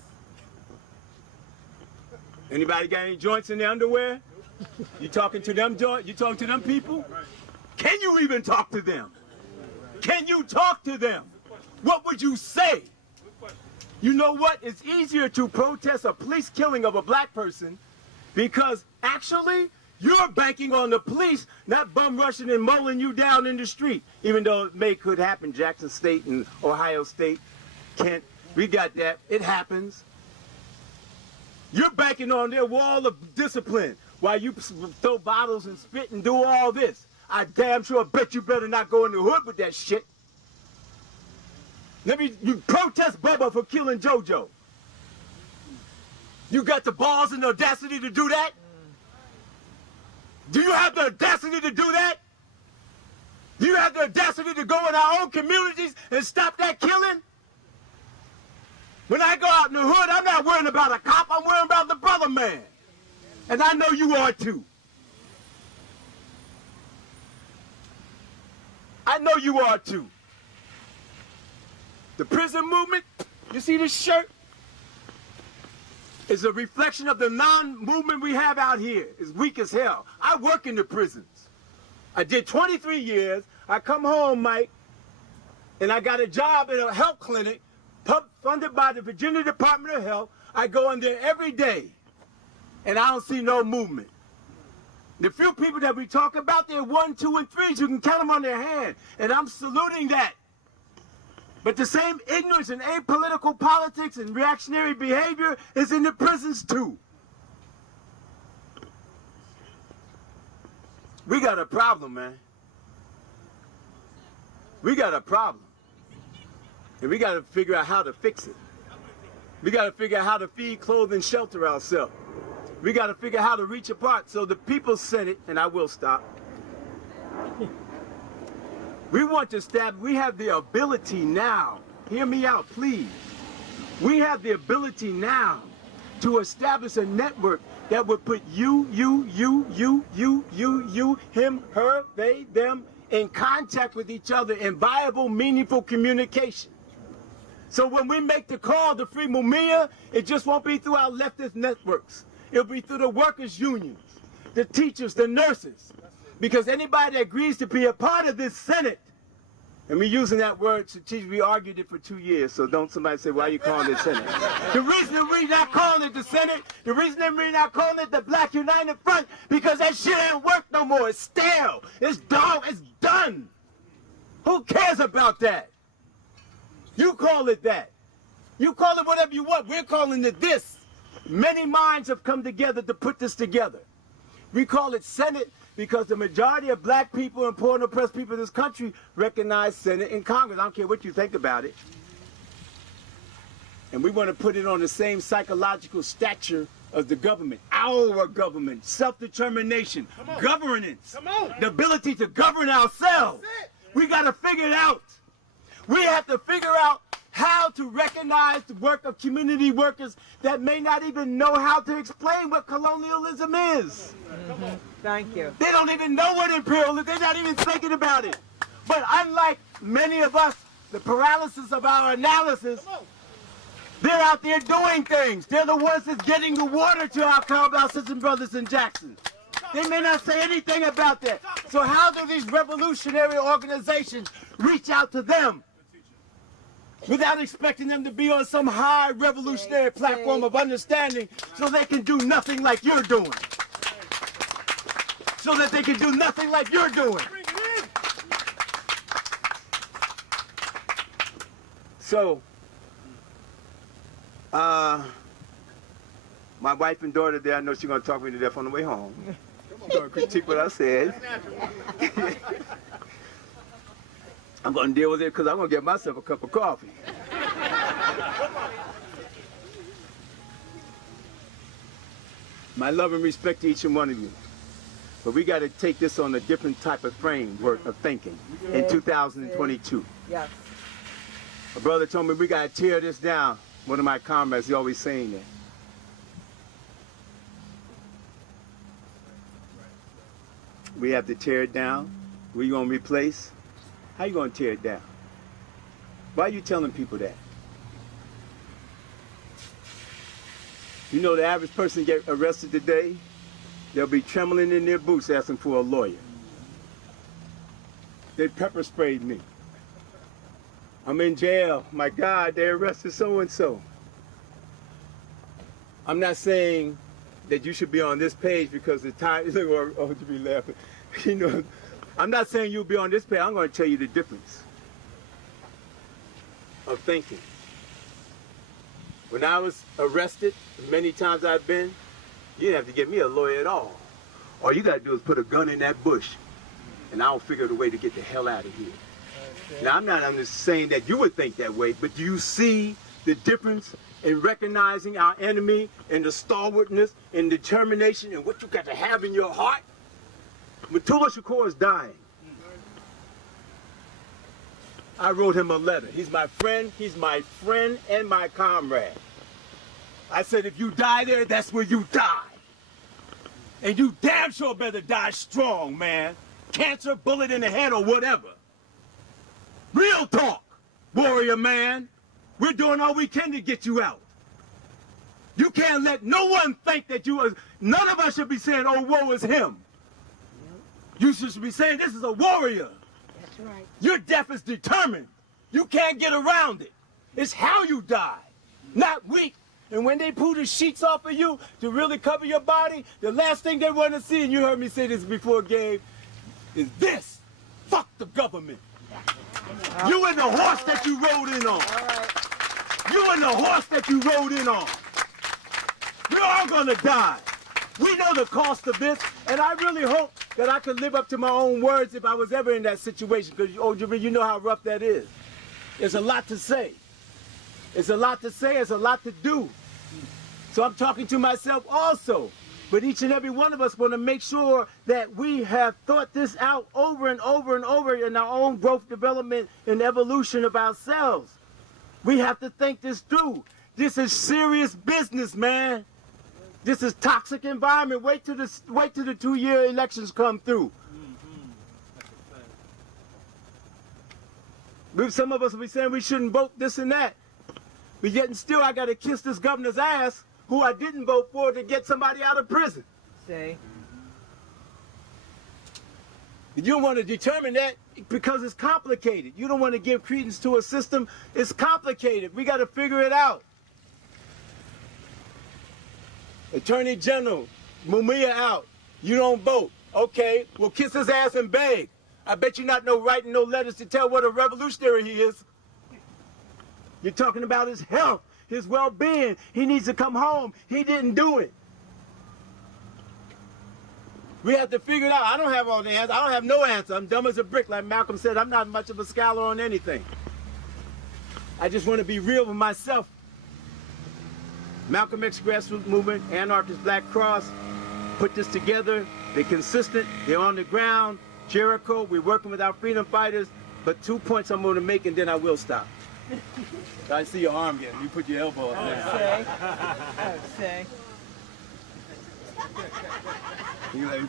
Anybody got any joints in their underwear? You talking to them joint? You talking to them people? Can you even talk to them? Can you talk to them? What would you say? You know what? It's easier to protest a police killing of a black person because actually you're banking on the police not bum rushing and mulling you down in the street, even though it could happen. Jackson State and Ohio State, Kent, we got that. It happens. You're banking on their wall of discipline while you throw bottles and spit and do all this. I damn sure bet you better not go in the hood with that shit. You protest Bubba for killing JoJo. You got the balls and the audacity to do that? Do you have the audacity to do that? Do you have the audacity to go in our own communities and stop that killing? When I go out in the hood, I'm not worrying about a cop, I'm worrying about the brother man. And I know you are too. I know you are too. The prison movement, you see this shirt? Is a reflection of the non-movement we have out here. It's weak as hell. I work in the prisons. I did 23 years. I come home, Mike, and I got a job in a health clinic funded by the Virginia Department of Health. I go in there every day, and I don't see no movement. The few people that we talk about, they're 1, 2, and 3s. You can count them on their hand, and I'm saluting that. But the same ignorance and apolitical politics and reactionary behavior is in the prisons too. We got a problem, man. We got a problem. And we got to figure out how to fix it. We got to figure out how to feed, clothe, and shelter ourselves. We got to figure out how to reach apart. So the People's Senate, and I will stop. We want to we have the ability now, hear me out, please. We have the ability now to establish a network that would put you, him, her, they, them, in contact with each other in viable, meaningful communication. So when we make the call to free Mumia, it just won't be through our leftist networks. It'll be through the workers' unions, the teachers, the nurses. Because anybody that agrees to be a part of this Senate, and we're using that word to teach, we argued it for 2 years, so don't somebody say, why are you calling it Senate? The reason that we're not calling it the Senate, the reason that we're not calling it the Black United Front, because that shit ain't work no more. It's stale. It's dog. It's done. Who cares about that? You call it that. You call it whatever you want. We're calling it this. Many minds have come together to put this together. We call it Senate because the majority of black people and poor and oppressed people in this country recognize Senate and Congress. I don't care what you think about it. And we want to put it on the same psychological stature of the government. Our government, self-determination, governance, the ability to govern ourselves. We got to figure it out. We have to figure out how to recognize the work of community workers that may not even know how to explain what colonialism is. Mm-hmm. Thank you. They don't even know what imperialism is. They're not even thinking about it. But unlike many of us, the paralysis of our analysis, they're out there doing things. They're the ones that's getting the water to our cowbell sisters and brothers in Jackson. They may not say anything about that. So how do these revolutionary organizations reach out to them without expecting them to be on some high revolutionary platform of understanding so they can do nothing like you're doing? So that they can do nothing like you're doing. So, my wife and daughter there, I know she's going to talk me to death on the way home. She's going to critique what I said. I'm going to deal with it because I'm going to get myself a cup of coffee. My love and respect to each and one of you. But we got to take this on a different type of framework of thinking in 2022. Yes. A brother told me we got to tear this down. One of my comrades, he always saying that. We have to tear it down. Where you going to replace? How you going to tear it down? Why are you telling people that? You know the average person get arrested today, they'll be trembling in their boots asking for a lawyer. They pepper sprayed me. I'm in jail. My God, they arrested so-and-so. I'm not saying that you should be on this page because the time, or to be laughing. You know, I'm not saying you'll be on this page. I'm going to tell you the difference of thinking. When I was arrested, many times I've been, you didn't have to get me a lawyer at all. All you got to do is put a gun in that bush, and I'll figure out a way to get the hell out of here. Now, I'm just saying that you would think that way, but do you see the difference in recognizing our enemy and the stalwartness and determination and what you got to have in your heart? Mutulu Shakur is dying. I wrote him a letter. He's my friend and my comrade. I said, if you die there, that's where you die. And you damn sure better die strong, man. Cancer, bullet in the head, or whatever. Real talk, warrior man. We're doing all we can to get you out. You can't let no one think that you are, none of us should be saying, oh, woe is him. You should be saying, this is a warrior. That's right. Your death is determined. You can't get around it. It's how you die, not weak. And when they pull the sheets off of you to really cover your body, the last thing they want to see, and you heard me say this before, Gabe, is this. Fuck the government. You and the horse that you rode in on. You and the horse that you rode in on. We're all gonna die. We know the cost of this, and I really hope that I could live up to my own words if I was ever in that situation, because, oh, you know how rough that is. It's a lot to say. It's a lot to say, it's a lot to do. So I'm talking to myself also. But each and every one of us want to make sure that we have thought this out over and over and over in our own growth, development, and evolution of ourselves. We have to think this through. This is serious business, man. This is toxic environment. Wait till the 2-year elections come through. Some of us will be saying we shouldn't vote this and that. But yet and still I got to kiss this governor's ass who I didn't vote for to get somebody out of prison. See? You don't want to determine that because it's complicated. You don't want to give credence to a system. It's complicated. We got to figure it out. Attorney General, Mumia out. You don't vote. Okay, well kiss his ass and beg. I bet you not no writing no letters to tell what a revolutionary he is. You're talking about his health, his well-being. He needs to come home. He didn't do it. We have to figure it out. I don't have all the answers. I don't have no answer. I'm dumb as a brick. Like Malcolm said, I'm not much of a scholar on anything. I just want to be real with myself. Malcolm X Grassroots Movement, Anarchist Black Cross, put this together. They're consistent. They're on the ground. Jericho, we're working with our freedom fighters. But 2 points I'm going to make, and then I will stop. I see your arm again. You put your elbow up there. Okay.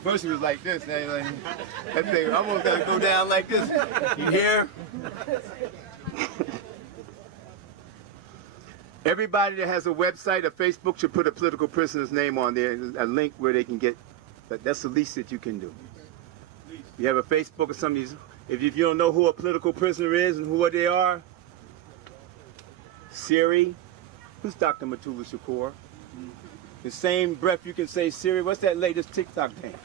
First he was like this. Now like, that thing almost got to go down like this. You hear? Everybody that has a website or Facebook should put a political prisoner's name on there, a link where they can get. That's the least that you can do. You have a Facebook or some of these. If you don't know who a political prisoner is and who they are, Siri, who's Dr. Mutulu Shakur? The same breath you can say, Siri, what's that latest TikTok dance?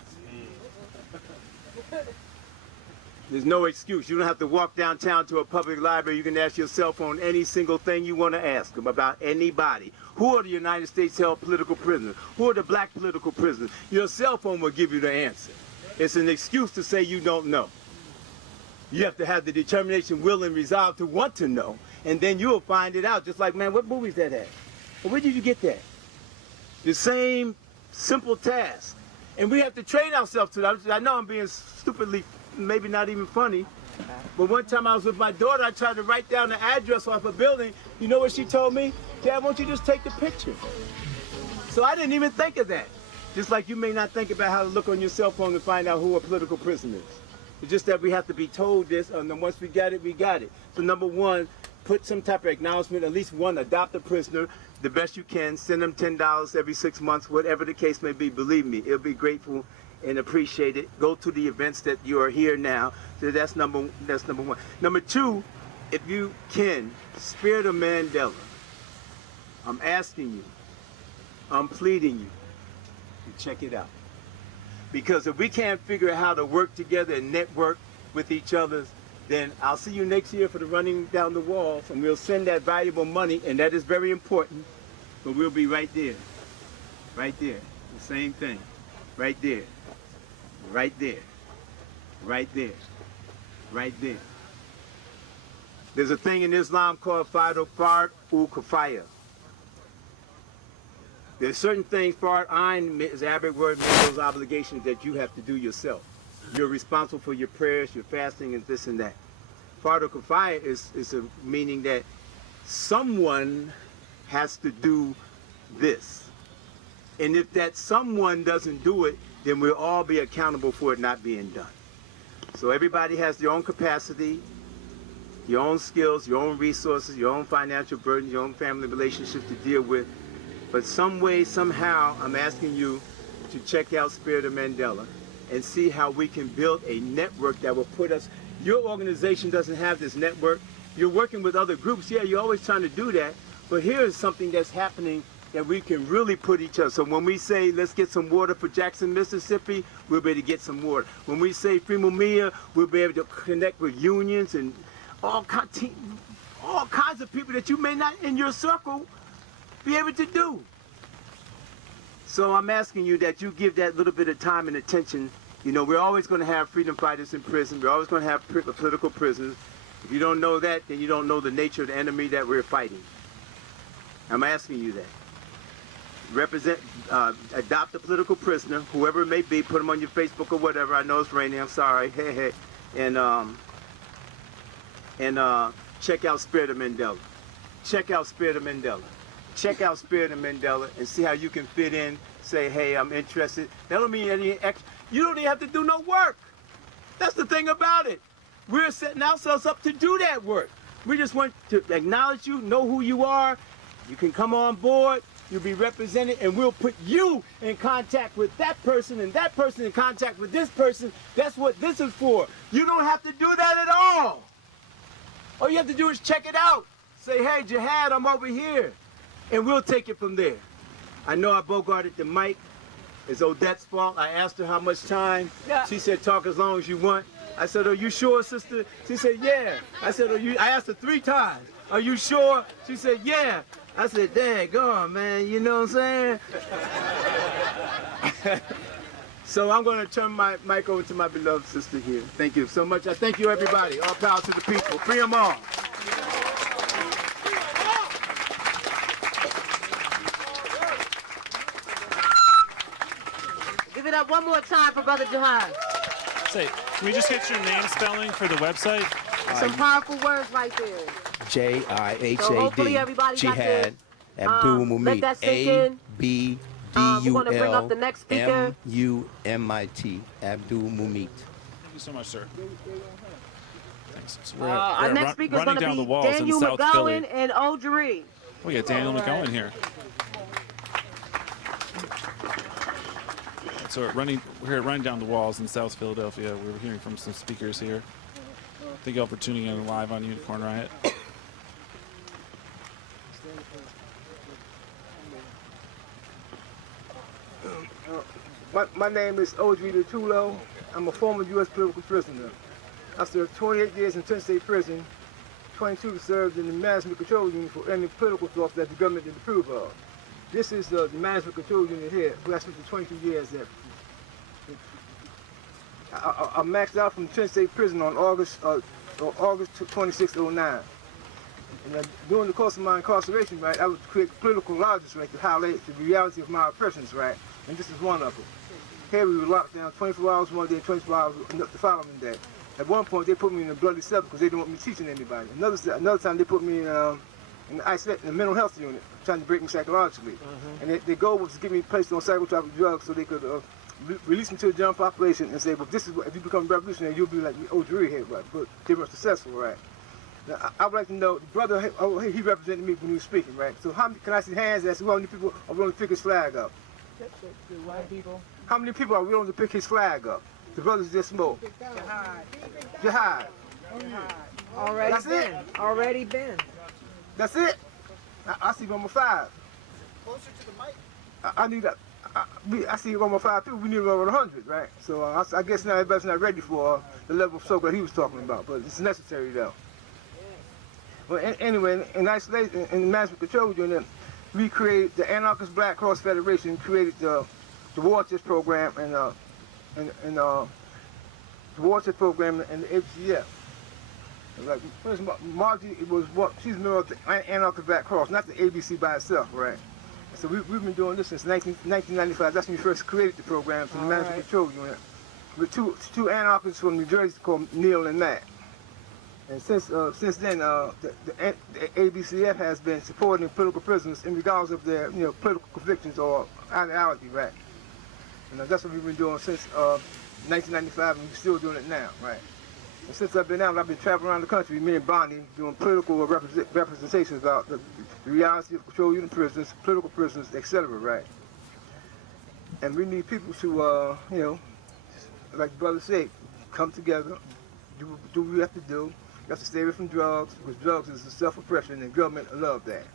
There's no excuse. You don't have to walk downtown to a public library. You can ask your cell phone any single thing you want to ask them about anybody. Who are the United States held political prisoners? Who are the black political prisoners? Your cell phone will give you the answer. It's an excuse to say you don't know. You have to have the determination, will, and resolve to want to know, and then you'll find it out. Just like, man, what movie's that at? Well, where did you get that? The same simple task. And we have to train ourselves to that. I know I'm being stupidly, maybe not even funny, but one time I was with my daughter, I tried to write down the address off a building. You know what she told me? Dad, why don't you just take the picture? So I didn't even think of that. Just like you may not think about how to look on your cell phone to find out who a political prisoner is. It's just that we have to be told this, and then once we got it, we got it. So number one, put some type of acknowledgement, at least one, adopt a prisoner the best you can, send them $10 every 6 months, whatever the case may be. Believe me, it'll be grateful and appreciate it. Go to the events that you are here now. So that's number one. Number two, if you can, Spirit of Mandela, I'm asking you, I'm pleading you to check it out. Because if we can't figure out how to work together and network with each other, then I'll see you next year for the running down the walls, and we'll send that valuable money, and that is very important, but we'll be right there. Right there. The same thing. Right there. Right there. Right there. Right there. There's a thing in Islam called Fard ul Kafaya. There's certain things, Fard Ain is the Arabic word, means those obligations that you have to do yourself. You're responsible for your prayers, your fasting, and this and that. Fard ul Kafaya is a meaning that someone has to do this. And if that someone doesn't do it, then we'll all be accountable for it not being done. So everybody has their own capacity, your own skills, your own resources, your own financial burden, your own family relationships to deal with. But some way, somehow, I'm asking you to check out Spirit of Mandela and see how we can build a network that will put us. Your organization doesn't have this network. You're working with other groups. Yeah, you're always trying to do that. But here is something that's happening that we can really put each other. So when we say, let's get some water for Jackson, Mississippi, we'll be able to get some water. When we say Free Mumia, we'll be able to connect with unions and all kinds of people that you may not in your circle be able to do. So I'm asking you that you give that little bit of time and attention. You know, we're always going to have freedom fighters in prison. We're always going to have political prisoners. If you don't know that, then you don't know the nature of the enemy that we're fighting. I'm asking you that. Adopt a political prisoner, whoever it may be, put them on your Facebook or whatever. I know it's raining, I'm sorry. And check out Spirit of Mandela. Check out Spirit of Mandela. Check out Spirit of Mandela and see how you can fit in. Say, hey, I'm interested. That don't mean any extra. You don't even have to do no work. That's the thing about it. We're setting ourselves up to do that work. We just want to acknowledge you, know who you are. You can come on board. You'll be represented, and we'll put you in contact with that person and that person in contact with this person. That's what this is for. You don't have to do that at all. All you have to do is check it out. Say, hey, Jihad, I'm over here. And we'll take it from there. I know I bogarted the mic. It's Odette's fault. I asked her how much time. Yeah. She said, talk as long as you want. I said, are you sure, sister? She said, yeah. I said, I asked her 3 times. Are you sure? She said, yeah. I said, daggone, man, you know what I'm saying? So I'm going to turn my mic over to my beloved sister here. Thank you so much. I thank you, everybody. All power to the people. Free them all. Give it up one more time for Brother Jihad. Say, can we just get your name spelling for the website? Some powerful words right there. J-I-H-A-D, So hopefully everybody got Jihad, this. Abdul Let Mumit, that sink in. A-B-D-U-L-M-U-M-I-T, Abdul Mumit. Thank you so much, sir. Thanks. So Our next speaker is going to be Daniel McGowan and Ojari. We got Daniel McGowan here. So we're here at Running Down the Walls in South Philadelphia. We're hearing from some speakers here. Thank you all for tuning in live on Unicorn Riot. My name is Ojari Tulo. I'm a former U.S. political prisoner. I served 28 years in 10 state prison, 22 served in the management control unit for any political thoughts that the government didn't approve of. This is the management control unit here, where I spent the 22 years at. I maxed out from 10 state prison on August 26, 2009. And during the course of my incarceration, right, I would create political logics, right, to highlight the reality of my oppressions, right, and this is one of them. Here we were locked down 24 hours one day, 24 hours the following day. At one point, they put me in a bloody cell because they didn't want me teaching anybody. Another time, they put me in a mental health unit, trying to break me psychologically. And their goal was to get me placed on psychotropic drugs so they could release me to the general population and say, well, this is what, if you become revolutionary, you'll be like Ojari here, right? But they were successful, right? Now, I would like to know, the brother, he represented me when he was speaking, right? So how many, can I see hands as to how many people are willing to pick his flag up? The white people. How many people are willing to pick his flag up? The brothers just spoke. Jihad. Already been. That's it. I see number 5. Closer to the mic. I need that. I see number 5 too. We need over 100, right? So I guess now everybody's not ready for the level of so-called he was talking about, but it's necessary though. But anyway, in isolation, in the management control unit, we created the Anarchist Black Cross Federation, created the Warchest program and the Warchest program and the ABCF. Like Margie, she's a member of the Anarchist Black Cross, not the ABC by itself, right? So we've been doing this since 1995. That's when we first created the program for the management control unit with two anarchists from New Jersey called Neil and Matt. And since then, the ABCF has been supporting political prisoners in regards of their political convictions or ideology, right? And that's what we've been doing since 1995, and we're still doing it now, right? And since I've been out, I've been traveling around the country, me and Bonnie, doing political representations about the reality of control unit prisoners, political prisoners, etc., right? And we need people to, like the brother said, come together, do what we have to do. You have to stay away from drugs, because drugs is a self-oppression, and government love that.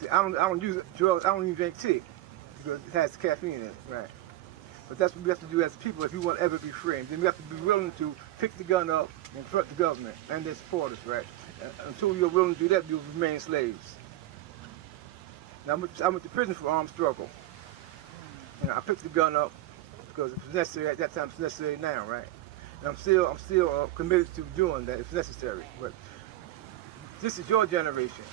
See, I don't use drugs. I don't even drink tea because it has caffeine in it, right? But that's what we have to do as people if we want to ever be free. Then we have to be willing to pick the gun up and confront the government and their supporters, right? Until you're willing to do that, you'll remain slaves. Now I went to prison for armed struggle. I picked the gun up because it was necessary at that time. It's necessary now, right? And I'm still committed to doing that if necessary. But this is your generation.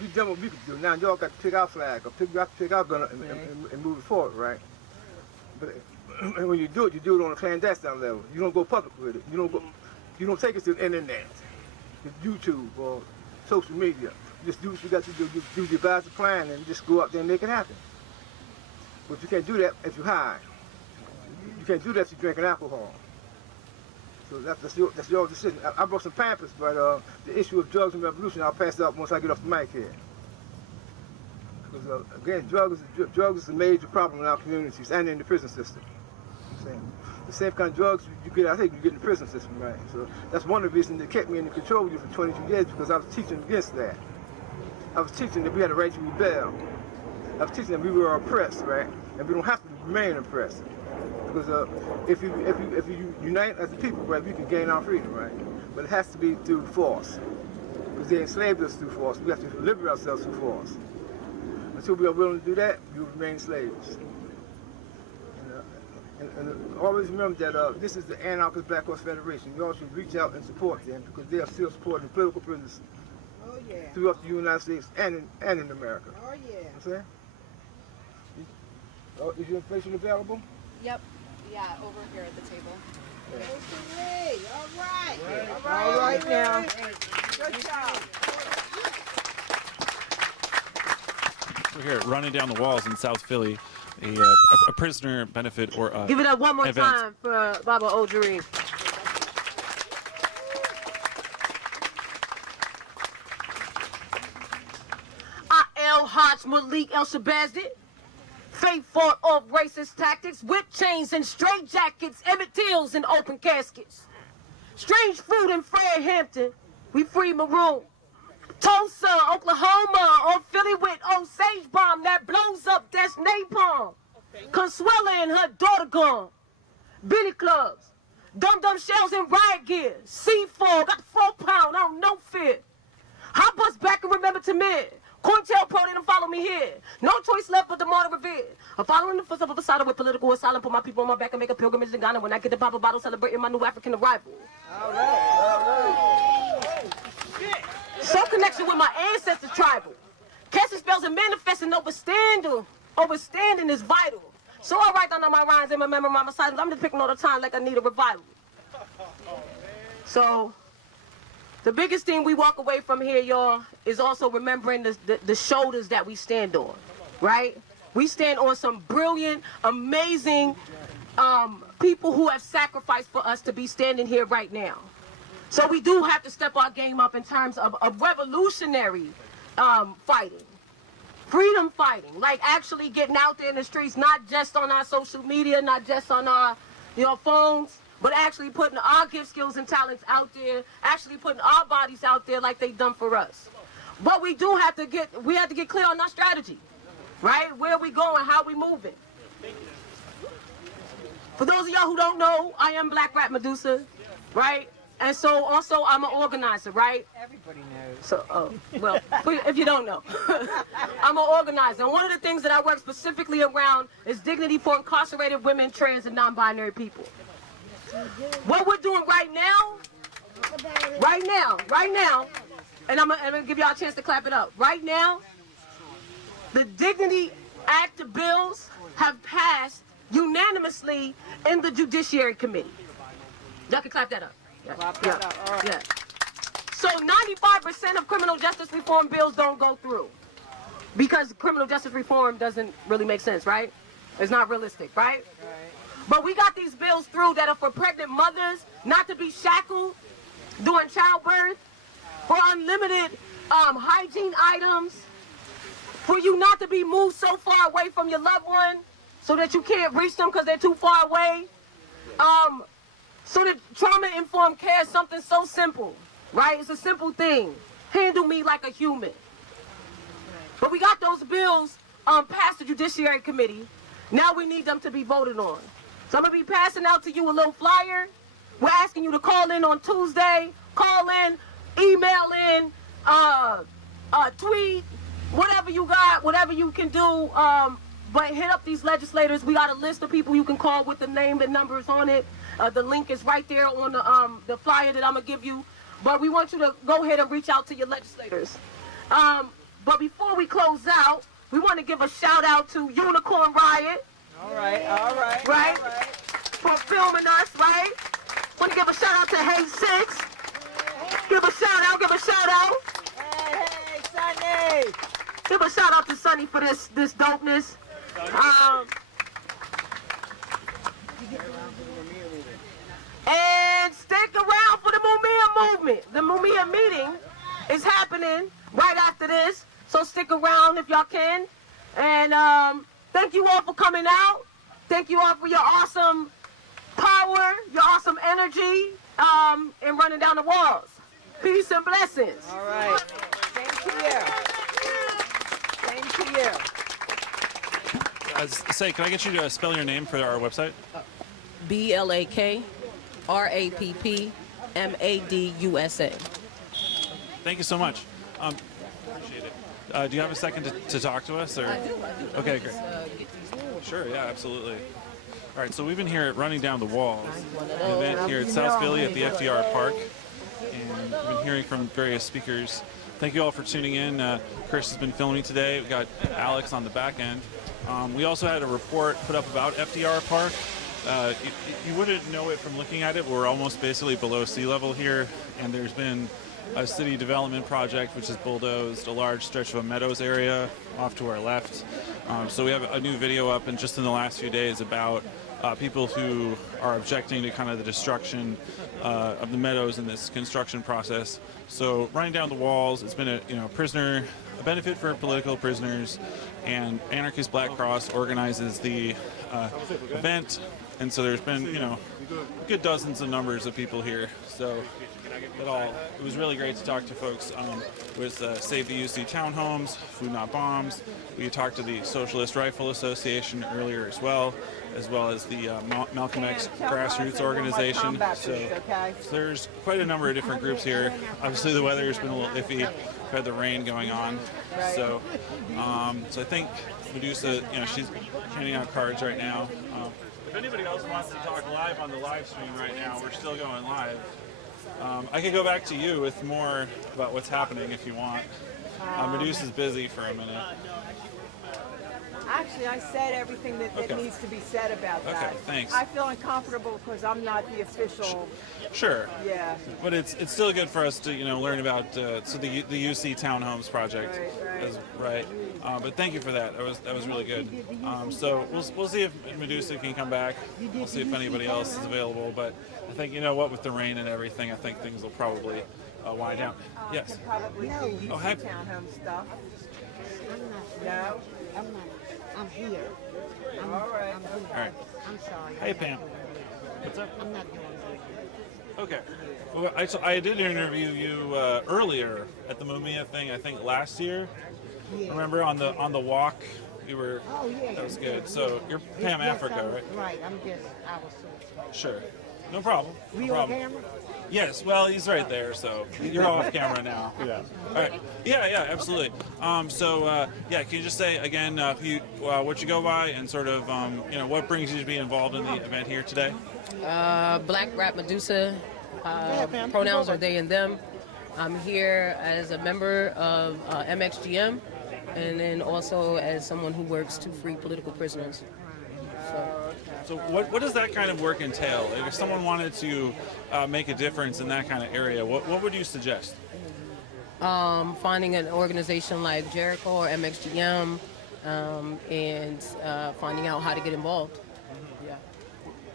We done what we could do. Now y'all got to pick our flag or pick our gun up and move it forward, right? But when you do it on a clandestine level. You don't go public with it. You don't take it to the internet, to YouTube or social media. You just do what you got to do. You devise a plan and just go out there and make it happen. But you can't do that if you're high. You can't do that if you're drinking alcohol. So that's your decision. I brought some pamphlets, but the issue of drugs and revolution, I'll pass it out once I get off the mic here. Because again, drugs is a major problem in our communities and in the prison system. The same kind of drugs you get, I think you get in the prison system, right? So that's one of the reasons that kept me in the control unit for 22 years, because I was teaching against that. I was teaching that we had a right to rebel. I was teaching that we were oppressed, right? And we don't have to remain oppressed. Because if you unite as a people, right, we can gain our freedom, right? But it has to be through force. Because they enslaved us through force. We have to liberate ourselves through force. Until we are willing to do that, we will remain slaves. And always remember that this is the Anarchist Black Cross Federation. You all should reach out and support them because they are still supporting political prisoners throughout the United States and in America. Oh, yeah. You know what I'm saying? Is your information available? Yep. Yeah, over here at the table. All right now. Good job. We're here running down the walls in South Philly, a prisoner benefit or give it up one more event. time for Baba Ojerine. El Hajj Malik El Shabazz, Faith fought off racist tactics, whip chains and straight jackets, Emmett Tills and open caskets. Strange fruit in Fred Hampton, we free Maroon. Tulsa, Oklahoma, on Philly with Osage bomb that blows up, that's napalm. Consuela and her daughter gone. Billy clubs, dum-dum shells and riot gear. C4, got 4 pound, I don't know fear. I bust back and remember to mid. COINTELPRO, they don't follow me here. No choice left but the martyr revere. I'm following the footsteps of a side with political asylum, put my people on my back and make a pilgrimage in Ghana when I get the Bible bottle celebrating my new African arrival. All right. Some connection with my ancestors tribal. Casting spells and manifesting overstanding is vital. So I write down all my rhymes and remember my silence. I'm just picking all the time like I need a revival. So the biggest thing we walk away from here, y'all, is also remembering the shoulders that we stand on, right? We stand on some brilliant, amazing people who have sacrificed for us to be standing here right now. So we do have to step our game up in terms of revolutionary fighting, freedom fighting, like actually getting out there in the streets, not just on our social media, not just on our phones, but actually putting our gift, skills, and talents out there, actually putting our bodies out there like they done for us. But we have to get clear on our strategy, right? Where we going, how we moving. For those of y'all who don't know, I am Black Rap Medusa, right? And so also I'm an organizer, right? Everybody knows. So, well, if you don't know, I'm an organizer. And one of the things that I work specifically around is dignity for incarcerated women, trans, and non-binary people. What we're doing right now, and I'm gonna give y'all a chance to clap it up. Right now, the Dignity Act bills have passed unanimously in the Judiciary Committee. Y'all can clap that up. Yeah. Clap that up. All right. Yeah. So 95% of criminal justice reform bills don't go through because criminal justice reform doesn't really make sense, right? It's not realistic, right? But we got these bills through that are for pregnant mothers not to be shackled during childbirth, for unlimited hygiene items, for you not to be moved so far away from your loved one so that you can't reach them because they're too far away. So that trauma-informed care is something so simple, right? It's a simple thing. Handle me like a human. But we got those bills past the Judiciary Committee. Now we need them to be voted on. So I'm going to be passing out to you a little flyer. We're asking you to call in on Tuesday. Call in, email in, tweet, whatever you got, whatever you can do. But hit up these legislators. We got a list of people you can call with the name and numbers on it. The link is right there on the flyer that I'm going to give you. But we want you to go ahead and reach out to your legislators. But before we close out, we want to give a shout out to Unicorn Riot. All right. Right? For filming us, right? Want to give a shout out to Hey Six. Give a shout out. Hey, Sonny. Give a shout out to Sonny for this dopeness. And stick around for the Mumia movement. The Mumia meeting is happening right after this, so stick around if y'all can. And thank you all for coming out. Thank you all for your awesome power, your awesome energy, and running down the walls. Peace and blessings. All right. Same to you. Say, can I get you to spell your name for our website? BLAKRAPPMADUSA. Thank you so much. Appreciate it. Do you have a second to talk to us? Or? I do. Okay, great. Sure, yeah, absolutely. All right, so we've been here at Running Down the Walls, an event here at South Philly at the FDR Park, and we've been hearing from various speakers. Thank you all for tuning in. Chris has been filming today. We've got Alex on the back end. We also had a report put up about FDR Park. You wouldn't know it from looking at it. We're almost basically below sea level here, and there's been a city development project which has bulldozed a large stretch of a meadows area off to our left. So we have a new video up in just in the last few days about people who are objecting to kind of the destruction of the meadows in this construction process. So Running Down the Walls, it's been a benefit for political prisoners, and Anarchist Black Cross organizes the event, and so there's been good dozens of numbers of people here. So it was really great to talk to folks with Save the UC Townhomes, Food Not Bombs. We talked to the Socialist Rifle Association earlier as well as the Malcolm X Grassroots organization. So there's quite a number of different groups here. Obviously the weather has been a little iffy. We've had the rain going on. So I think Medusa, she's handing out cards right now. If anybody else wants to talk live on the live stream right now, we're still going live. I could go back to you with more about what's happening if you want. Medusa's busy for a minute. Actually, I said everything that needs to be said about that. Okay, thanks. I feel uncomfortable because I'm not the official. Sure. Yeah. But it's still good for us to learn about the UC Townhomes project. Right. But thank you for that. That was really good. So we'll see if Medusa can come back. We'll see if anybody else is available. But I think with the rain and everything, I think things will probably wind down. Yes. Probably Oh, hi. townhome stuff. No, I'm not. I'm here. All right. I'm here. All right. I'm sorry. Hey, Pam. What's up? I'm not doing good. Okay. Well, I did interview you earlier at the Mumia thing, I think last year. Yeah. Remember on the walk? You were. Oh, yeah. That was yeah, good. yeah. So you're Pam Yes, Africa, right? Right. I was so Sure. No problem. No We on problem. camera? Yes. Well, he's right there, so you're off camera now. Yeah. All right. Yeah. Absolutely. Can you just say again what you go by and sort of what brings you to be involved in the event here today? Black Rap Medusa. Pronouns are they and them. I'm here as a member of MXGM, and then also as someone who works to free political prisoners. So what does that kind of work entail? Like if someone wanted to make a difference in that kind of area, what would you suggest? Finding an organization like Jericho or MXGM, and finding out how to get involved. Yeah.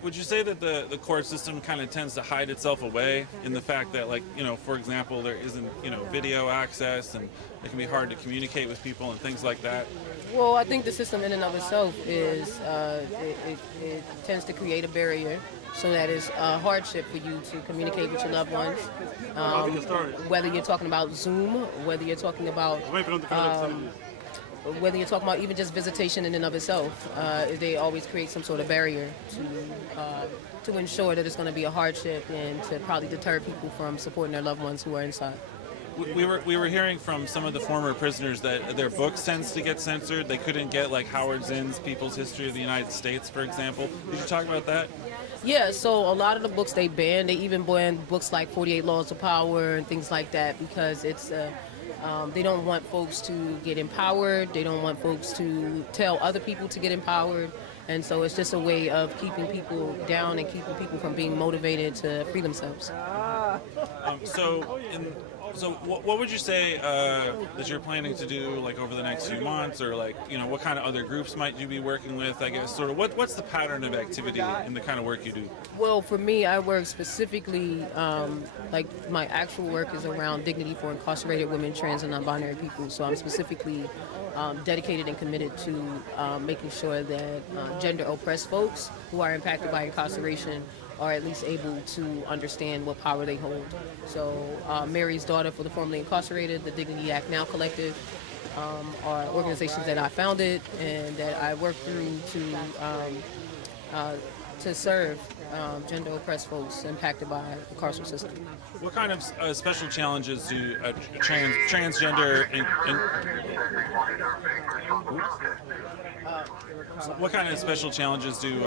Would you say that the court system kind of tends to hide itself away in the fact that, like, for example, there isn't, video access and it can be hard to communicate with people and things like that? Well, I think the system in and of itself is, it tends to create a barrier so that it's a hardship for you to communicate with your loved ones. Whether you're talking about Zoom, whether you're talking about even just visitation in and of itself, they always create some sort of barrier to ensure that it's going to be a hardship and to probably deter people from supporting their loved ones who are inside. We were hearing from some of the former prisoners that their books tends to get censored. They couldn't get like Howard Zinn's People's History of the United States, for example. Did you talk about that? Yeah, so a lot of the books they banned, they even banned books like 48 Laws of Power and things like that because it's they don't want folks to get empowered. They don't want folks to tell other people to get empowered. And so it's just a way of keeping people down and keeping people from being motivated to free themselves. So what would you say that you're planning to do like over the next few months, or like what kind of other groups might you be working with? I guess sort of what's the pattern of activity in the kind of work you do? Well, for me, I work specifically like my actual work is around dignity for incarcerated women, trans, and non-binary people. So I'm specifically dedicated and committed to making sure that gender oppressed folks who are impacted by incarceration are at least able to understand what power they hold. So Mary's Daughter for the Formerly Incarcerated, the Dignity Act Now Collective, are organizations that I founded and that I work through to serve gender oppressed folks impacted by the carceral system. What kind of special challenges do transgender what kind of special challenges do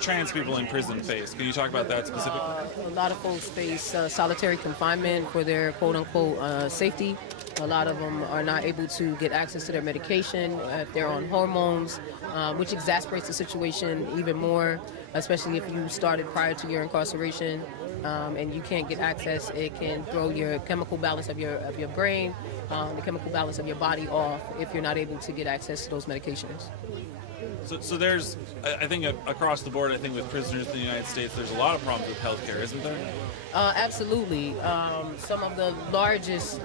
trans people in prison face? Can you talk about that specifically? A lot of folks face solitary confinement for their quote-unquote safety. A lot of them are not able to get access to their medication if they're on hormones, which exasperates the situation even more, especially if you started prior to your incarceration and you can't get access. It can throw your chemical balance of your brain, the chemical balance of your body off if you're not able to get access to those medications. So there's, I think across the board, I think with prisoners in the United States, there's a lot of problems with healthcare, isn't there? Absolutely. Some of the largest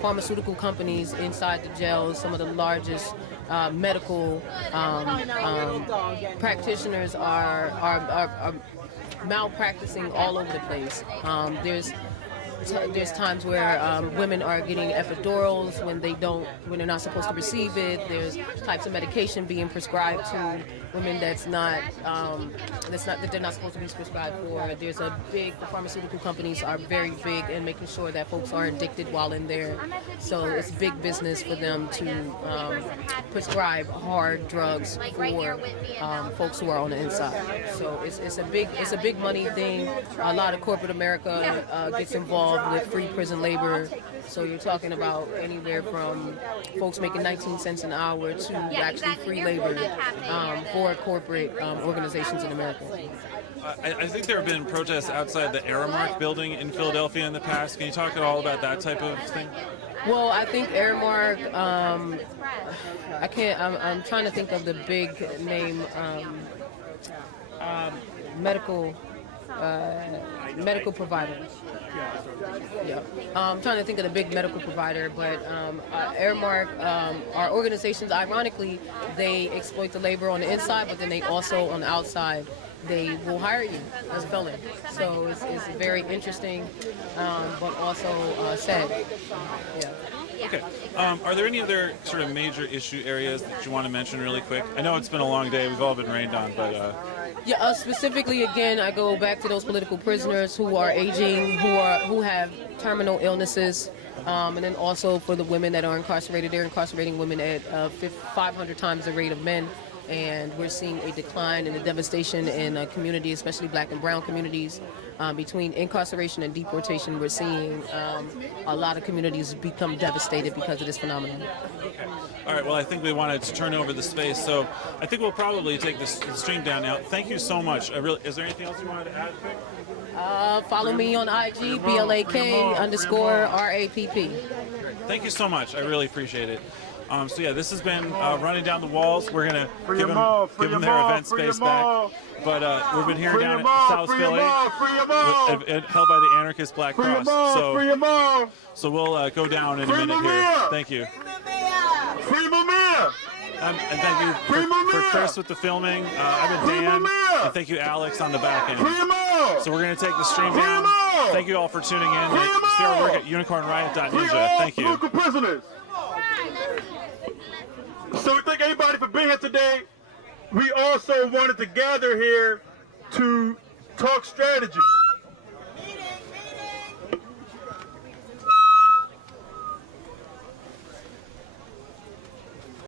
pharmaceutical companies inside the jails, some of the largest medical practitioners are malpracticing all over the place. There's times where women are getting epidurals when they're not supposed to receive it. There's types of medication being prescribed to women that they're not supposed to be prescribed for. The pharmaceutical companies are very big in making sure that folks aren't addicted while in there. So it's big business for them to prescribe hard drugs for folks who are on the inside. So it's a big money thing. A lot of corporate America gets involved with free prison labor. So you're talking about anywhere from folks making 19 cents an hour to actually free labor for corporate organizations in America. I think there have been protests outside the Aramark building in Philadelphia in the past. Can you talk at all about that type of thing? Well, I think Aramark, I'm trying to think of the big name medical medical providers. Yeah, I'm trying to think of the big medical provider, but Airmark, our organizations, ironically, they exploit the labor on the inside, but then they also on the outside, they will hire you as a felon. So it's very interesting, but also sad. Yeah. Okay. Are there any other sort of major issue areas that you want to mention really quick? I know it's been a long day. We've all been rained on, but... Yeah, specifically, again, I go back to those political prisoners who are aging, who have terminal illnesses, and then also for the women that are incarcerated. They're incarcerating women at 500 times the rate of men, and we're seeing a decline in the devastation in communities, especially black and brown communities. Between incarceration and deportation, we're seeing a lot of communities become devastated because of this phenomenon. Okay. All right, well, I think we wanted to turn over the space, so I think we'll probably take the stream down now. Thank you so much. Is there anything else you wanted to add? Follow me on IG, BLAK_RAPP. Thank you so much. I really appreciate it. So yeah, this has been Running Down the Walls. We're going to give them their event space back. But we've been here down at South Philly, held by the Anarchist Black Cross. So we'll go down in a minute here. Thank you. And thank you for Chris with the filming. I've been Dan. And thank you, Alex, on the back end. So we're going to take the stream down. Thank you all for tuning in. See our work at unicornriot.ninja. Thank you. Prisoners. So we thank everybody for being here today. We also wanted to gather here to talk strategy.